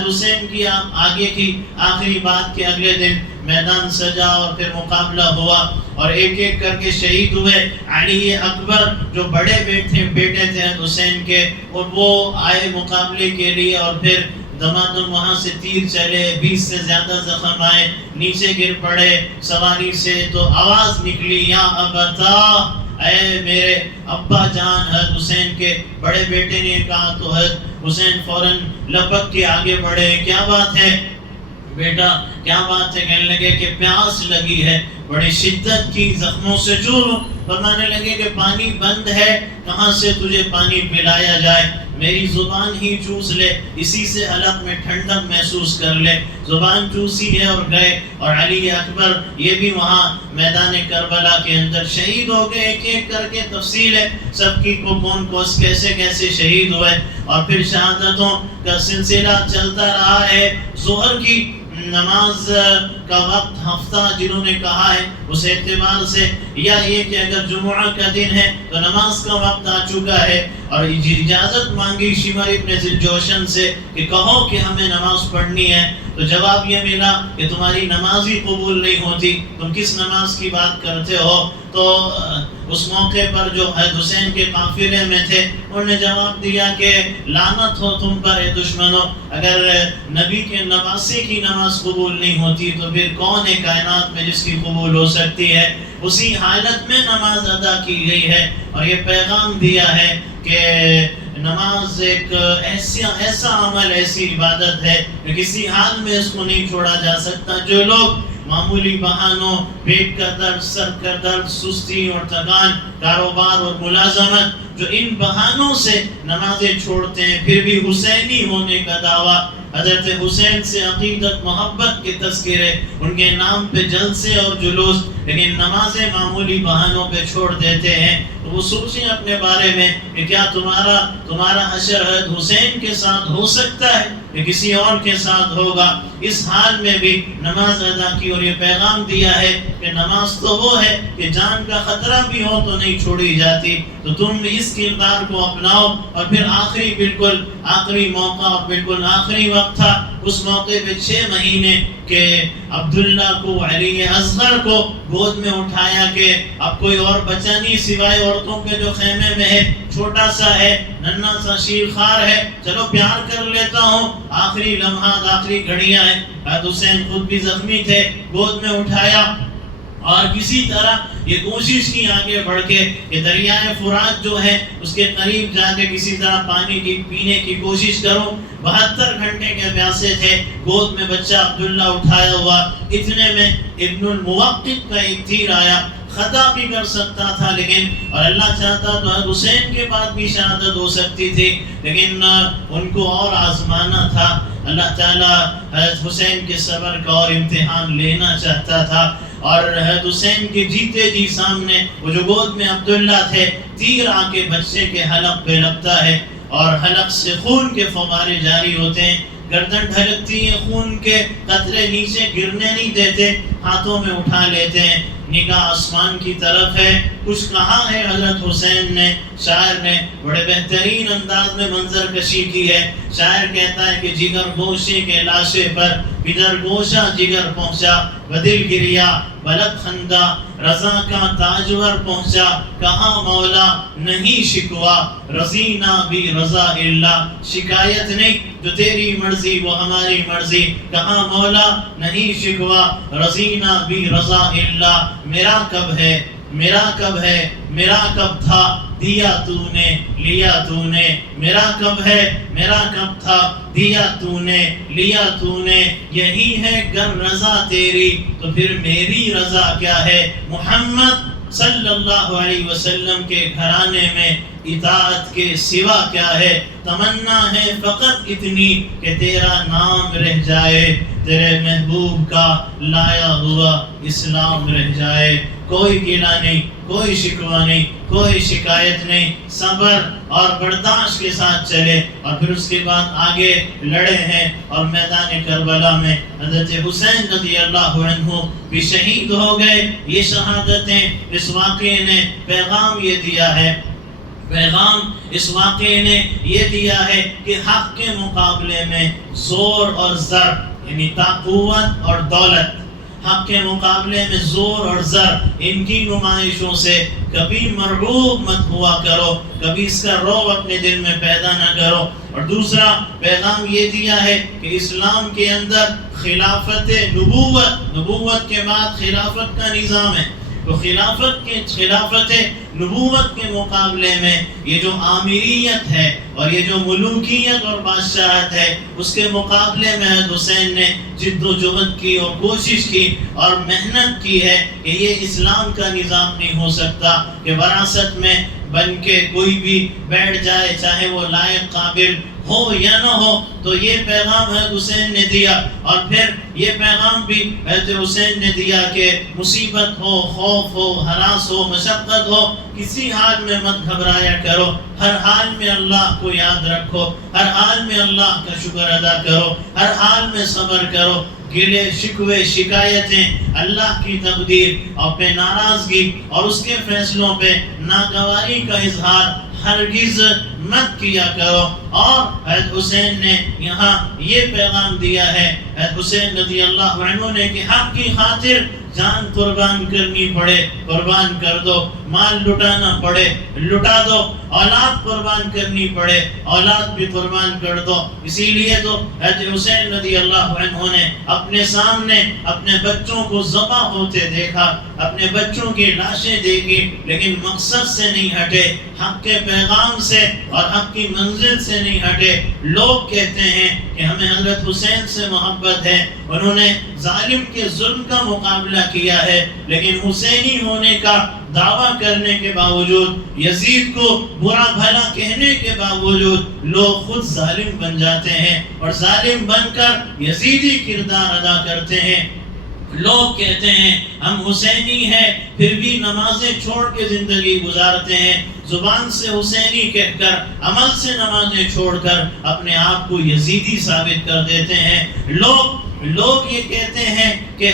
حسین کی آگے کی آخری بات کے اگلے دن میدان سجا اور پھر مقابلہ ہوا اور ایک ایک کر کے شہید ہوئے۔ علی اکبر جو بڑے بیٹے تھے حسین کے، اور وہ آئے مقابلے کے لیے، اور پھر دمادم وہاں سے تیر چلے، 20 سے زیادہ زخم آئے، نیچے گر پڑے سواری سے، تو آواز نکلی یا ابتا، اے میرے ابا جان۔ حسین کے بڑے بیٹے نے کہا تو حسین فوراً لپک کے آگے بڑھے، کیا بات ہے؟ بیٹا کیا بات ہے؟ کہنے لگے کہ پیاس لگی ہے، بڑی شدت کی، زخموں سے چور ہوں۔ فرمانے لگے کہ پانی بند ہے، کہاں سے تجھے پانی پلایا جائے؟ میری زبان ہی چوس لے، اسی سے حلق میں ٹھنڈک محسوس کر لے۔ زبان چوسی ہے اور گئے، اور علی اکبر یہ بھی وہاں میدان کربلا کے اندر شہید ہو گئے۔ ایک ایک کر کے تفصیل ہے سب کی، کو کون کیسے کیسے شہید ہوئے، اور پھر شہادتوں کا سلسلہ چلتا رہا ہے۔ ظہر کی نماز کا وقت ہفتہ جنہوں نے کہا ہے اس اعتبار سے، یا یہ کہ اگر جمعہ کا دن ہے تو نماز کا وقت آ چکا ہے، اور اجازت مانگی شمر ابن ذوالجوشن سے کہ کہو کہ ہمیں نماز پڑھنی ہے، تو جواب یہ ملا کہ تمہاری نماز ہی قبول نہیں ہوتی، تم کس نماز کی بات کرتے ہو؟ تو اس موقع پر جو حسین کے قافلے میں تھے انہوں نے جواب دیا کہ لعنت ہو تم پر اے دشمنوں، اگر نبی کے نواسے کی نماز قبول نہیں ہوتی تو پھر کون ہے کائنات میں جس کی قبول ہو سکتی ہے؟ اسی حالت میں نماز ادا کی گئی ہے، اور یہ پیغام دیا ہے کہ نماز ایک ایسا عمل، ایسی عبادت ہے کہ کسی حال میں اس کو نہیں چھوڑا جا سکتا۔ جو لوگ معمولی بہانوں، پیٹ کا درد، سر کا درد، سستی اور تھکان، کاروبار اور ملازمت، جو ان بہانوں سے نمازیں چھوڑتے ہیں، پھر بھی حسینی ہونے کا دعویٰ، حضرت حسین سے عقیدت، محبت کے تذکرے، ان کے نام پہ جلسے اور جلوس، لیکن نمازیں معمولی بہانوں پہ چھوڑ دیتے ہیں، تو وہ سوچیں اپنے بارے میں کہ کیا تمہارا حشر حضرت حسین کے ساتھ ہو سکتا ہے کہ کسی اور کے ساتھ ہوگا؟ اس حال میں بھی نماز ادا کی، اور یہ پیغام دیا ہے کہ نماز تو وہ ہے کہ جان کا خطرہ بھی ہو تو نہیں چھوڑی جاتی، تو تم اس کردار کو اپناؤ۔ اور پھر بالکل آخری موقع، بالکل آخری وقت تھا، اس موقع پہ 6 مہینے کہ عبداللہ کو، علی اصغر کو گود میں اٹھایا کہ اب کوئی اور بچا نہیں سوائے عورتوں کے جو خیمے میں ہے، چھوٹا سا ہے، ننھا سا شیر خوار ہے، چلو پیار کر لیتا ہوں۔ آخری لمحات، آخری گھڑیاں ہیں، حسین خود بھی زخمی تھے، گود میں اٹھایا، اور کسی طرح یہ کوشش کی آگے بڑھ کے کہ دریائے فرات جو ہے اس کے قریب جا کے کسی طرح پانی کی پینے کی کوشش کرو۔ 72 گھنٹے کے پیاسے تھے، گود میں بچہ عبداللہ اٹھایا ہوا، اتنے میں ابن الموقت کا ایک تیر آیا، خطا بھی کر سکتا تھا، لیکن اور اللہ چاہتا تو حسین کے بعد بھی شہادت ہو سکتی تھی، لیکن ان کو اور آزمانا تھا۔ اللہ تعالیٰ حضرت حسین کے صبر کا اور امتحان لینا چاہتا تھا، اور حضرت حسین کے جیتے جی سامنے وہ جو گود میں عبداللہ تھے، تیر آ کے بچے کے حلق پہ لگتا ہے، اور حلق سے خون کے فوارے جاری ہوتے ہیں، گردن ڈھلکتی ہے، خون کے قطرے نیچے گرنے نہیں دیتے، ہاتھوں میں اٹھا لیتے ہیں، نگاہ آسمان کی طرف ہے۔ کچھ کہا ہے حضرت حسین نے، شاعر نے بڑے بہترین انداز میں منظر کشی کی ہے۔ شاعر کہتا ہے کہ جگر گوشے کے لاشے پر بدر گوشہ جگر پہنچا، بدل گریا بلب خندہ، رضا کا تاجور پہنچا، کہاں مولا نہیں شکوا، رضینا بھی رضا اللہ، شکایت نہیں جو تیری مرضی وہ ہماری مرضی، کہاں مولا نہیں شکوا، رضینا بھی رضا اللہ۔ میرا کب ہے، میرا کب ہے، میرا کب تھا، دیا تو نے لیا تو نے، میرا کب ہے، میرا کب تھا، دیا تو نے لیا تو نے، یہی ہے گر رضا تیری تو پھر میری رضا کیا ہے۔ محمد صلی اللہ علیہ وسلم کے گھرانے میں اطاعت کے سوا کیا ہے، تمنا ہے فقط اتنی کہ تیرا نام رہ جائے، تیرے محبوب کا لایا ہوا اسلام رہ جائے۔ کوئی گلہ نہیں، کوئی شکوہ نہیں، کوئی شکایت نہیں، صبر اور برداشت کے ساتھ چلے، اور پھر اس کے بعد آگے لڑے ہیں، اور میدان کربلا میں حضرت حسین رضی اللہ عنہ بھی شہید ہو گئے۔ یہ شہادتیں اس واقعے نے پیغام یہ دیا ہے، پیغام اس واقعے نے یہ دیا ہے کہ حق کے مقابلے میں زور اور زر، یعنی طاقت اور دولت، حق کے مقابلے میں زور اور زر، ان کی نمائشوں سے کبھی مرعوب مت ہوا کرو، کبھی اس کا رعب اپنے دل میں پیدا نہ کرو۔ اور دوسرا پیغام یہ دیا ہے کہ اسلام کے اندر خلافت نبوت کے بعد خلافت کا نظام ہے، تو خلافت نبوت کے مقابلے میں یہ جو آمیریت ہے اور یہ جو ملوکیت اور بادشاہت ہے، اس کے مقابلے میں حضرت حسین نے جد و جہد کی اور کوشش کی اور محنت کی ہے کہ یہ اسلام کا نظام نہیں ہو سکتا کہ وراثت میں بن کے کوئی بھی بیٹھ جائے، چاہے وہ لائق قابل ہو یا نہ ہو۔ تو یہ پیغام حضرت حسین نے دیا، اور پھر یہ پیغام بھی حضرت حسین نے دیا کہ مصیبت ہو، خوف ہو، ہراس ہو، مشقت ہو، کسی حال میں مت گھبرایا کرو، ہر حال میں اللہ کو یاد رکھو، ہر حال میں اللہ کا شکر ادا کرو، ہر حال میں صبر کرو۔ گلے شکوے شکایتیں اللہ کی تقدیر اور پہ ناراضگی اور اس کے فیصلوں پہ ناگواری کا اظہار ہرگز مت کیا کرو۔ اور حضرت حسین نے یہاں یہ پیغام دیا ہے، حضرت حسین رضی اللہ عنہ نے کہ حق کی خاطر جان قربان کرنی پڑے قربان کر دو، مال لٹانا پڑے لٹا دو، اولاد قربان کرنی پڑے اولاد بھی قربان کر دو۔ اسی لیے تو حضرت حسین رضی اللہ عنہ نے اپنے سامنے اپنے بچوں کو ذبح ہوتے دیکھا، اپنے بچوں کی لاشیں دیکھی، لیکن مقصد سے نہیں ہٹے، حق کے پیغام سے اور حق کی منزل سے نہیں ہٹے۔ لوگ کہتے ہیں کہ ہمیں حضرت حسین سے محبت ہے، انہوں نے ظالم کے ظلم کا مقابلہ کیا ہے، لیکن حسینی ہونے کا دعویٰ کرنے کے باوجود، یزید کو برا بھلا کہنے کے باوجود لوگ خود ظالم بن جاتے ہیں اور ظالم بن کر یزیدی کردار ادا کرتے ہیں۔ لوگ کہتے ہیں ہم حسینی ہیں، پھر بھی نمازیں چھوڑ کے زندگی گزارتے ہیں، زبان سے حسینی کہہ کر عمل سے نمازیں چھوڑ کر اپنے آپ کو یزیدی ثابت کر دیتے ہیں۔ لوگ یہ کہتے ہیں کہ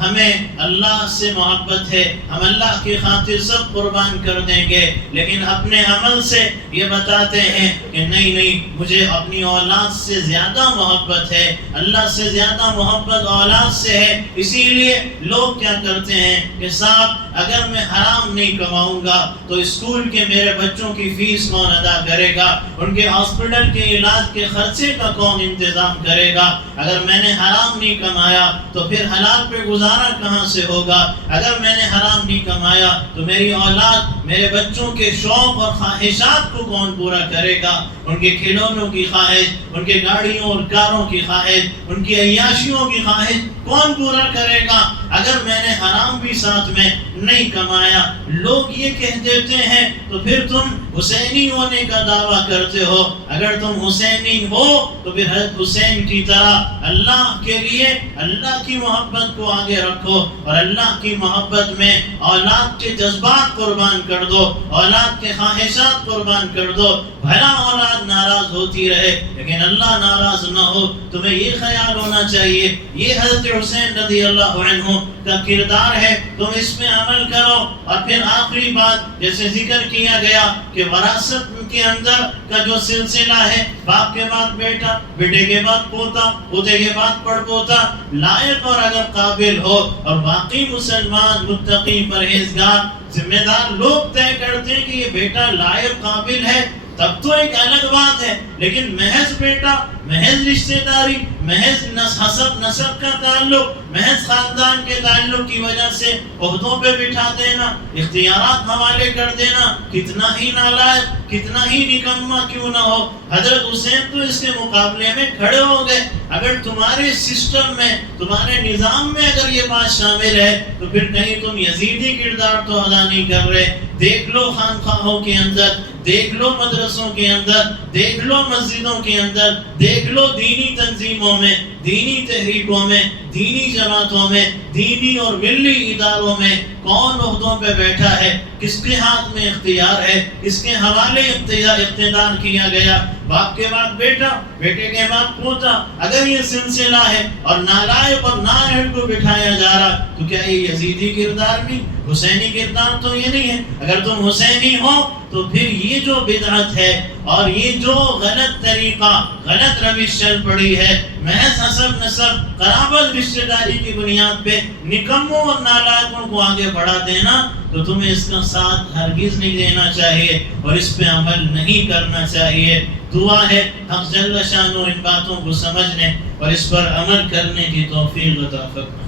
ہمیں اللہ سے محبت ہے، ہم اللہ کی خاطر سب قربان کر دیں گے، لیکن اپنے عمل سے یہ بتاتے ہیں کہ نہیں مجھے اپنی اولاد سے زیادہ محبت ہے، اللہ سے زیادہ محبت اولاد سے ہے۔ اسی لیے لوگ کیا کرتے ہیں کہ صاحب اگر میں حرام نہیں کماؤں گا تو اسکول کے میرے بچوں کی فیس کون ادا کرے گا، ان کے ہاسپٹل کے علاج کے خرچے کا کون انتظام کرے گا، اگر میں نے حرام نہیں کمایا تو پھر حلال پہ گزارا کہاں سے ہوگا، اگر میں نے حرام نہیں کمایا تو میری اولاد میرے بچوں کے شوق اور خواہشات کو کون پورا کرے گا، ان کے کھلونوں کی خواہش، ان کے گاڑیوں اور کاروں کی خواہش، ان کی عیاشیوں کی خواہش کون پورا کرے گا اگر میں نے حرام بھی ساتھ میں نہیں کمایا۔ لوگ یہ کہہ دیتے ہیں تو پھر تم حسینی ہونے کا دعویٰ کرتے ہو، اگر تم حسینی ہو تو پھر حضرت حسین کی طرح اللہ کے لیے اللہ کی محبت کو آگے رکھو اور اللہ کی محبت میں اولاد کے جذبات قربان کر دو، اولاد کے خواہشات قربان کر دو، بھلا اولاد ناراض ہوتی رہے لیکن اللہ ناراض نہ ہو۔ تمہیں یہ خیال ہونا چاہیے یہ حضرت حسین رضی اللہ عنہ کا کردار ہے، تم اس میں عمل کرو۔ اور پھر آخری بات جیسے ذکر کیا گیا کہ وراثت کے اندر کا جو سلسلہ ہے، باپ کے بعد بیٹا، بیٹے کے بعد پوتا، پوتے کے بعد پڑپوتا، لائق اور اگر قابل ہو اور باقی مسلمان متقی پرہیزگار ذمہ دار لوگ طے کرتے ہیں کہ یہ بیٹا لائق قابل ہے تب تو ایک الگ بات ہے، لیکن محض بیٹا، محض رشتہ داری، محض حسب نسب کا تعلق، محض خاندان کے تعلق کی وجہ سے عہدوں پہ بٹھا دینا، اختیارات حوالے کر دینا، کتنا ہی نالائق، کتنا ہی نکما کیوں نہ ہو، حضرت حسین تو اس کے مقابلے میں کھڑے ہو گئے۔ اگر تمہارے سسٹم میں، تمہارے نظام میں اگر یہ بات شامل ہے تو پھر کہیں تم یزیدی کردار تو ادا نہیں کر رہے۔ دیکھ لو خانقاہوں کے اندر، دیکھ لو مدرسوں کے اندر، دیکھ لو مسجدوں کے اندر، دیکھ لو دینی تنظیموں میں، دینی تحریکوں میں، دینی جماعتوں میں، دینی اور ملی اداروں میں کون عہدوں پہ بیٹھا ہے، کس کے ہاتھ میں اختیار ہے، کس کے حوالے اقتدار کیا گیا، باپ کے بعد بیٹا، بیٹے کے بعد پوتا۔ اگر یہ سلسلہ ہے اور نالائق اور نااہل کو بٹھایا جا رہا تو کیا یہ یزیدی کردار بھی، حسینی کردار تو یہ نہیں ہے۔ اگر تم حسینی ہو تو پھر یہ جو بدعت ہے اور یہ جو غلط طریقہ، غلط روش چل پڑی ہے، محض حسب نسب، قرابت، رشتہ داری کی بنیاد پہ نکموں اور نالائقوں کو آگے بڑھا دینا، تو تمہیں اس کا ساتھ ہرگز نہیں دینا چاہیے اور اس پہ عمل نہیں کرنا چاہیے۔ دعا ہے حق جل شانہ ان باتوں کو سمجھنے اور اس پر عمل کرنے کی توفیق عطا فرمائے۔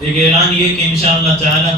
ایک اعلان یہ کہ انشاءاللہ تعالی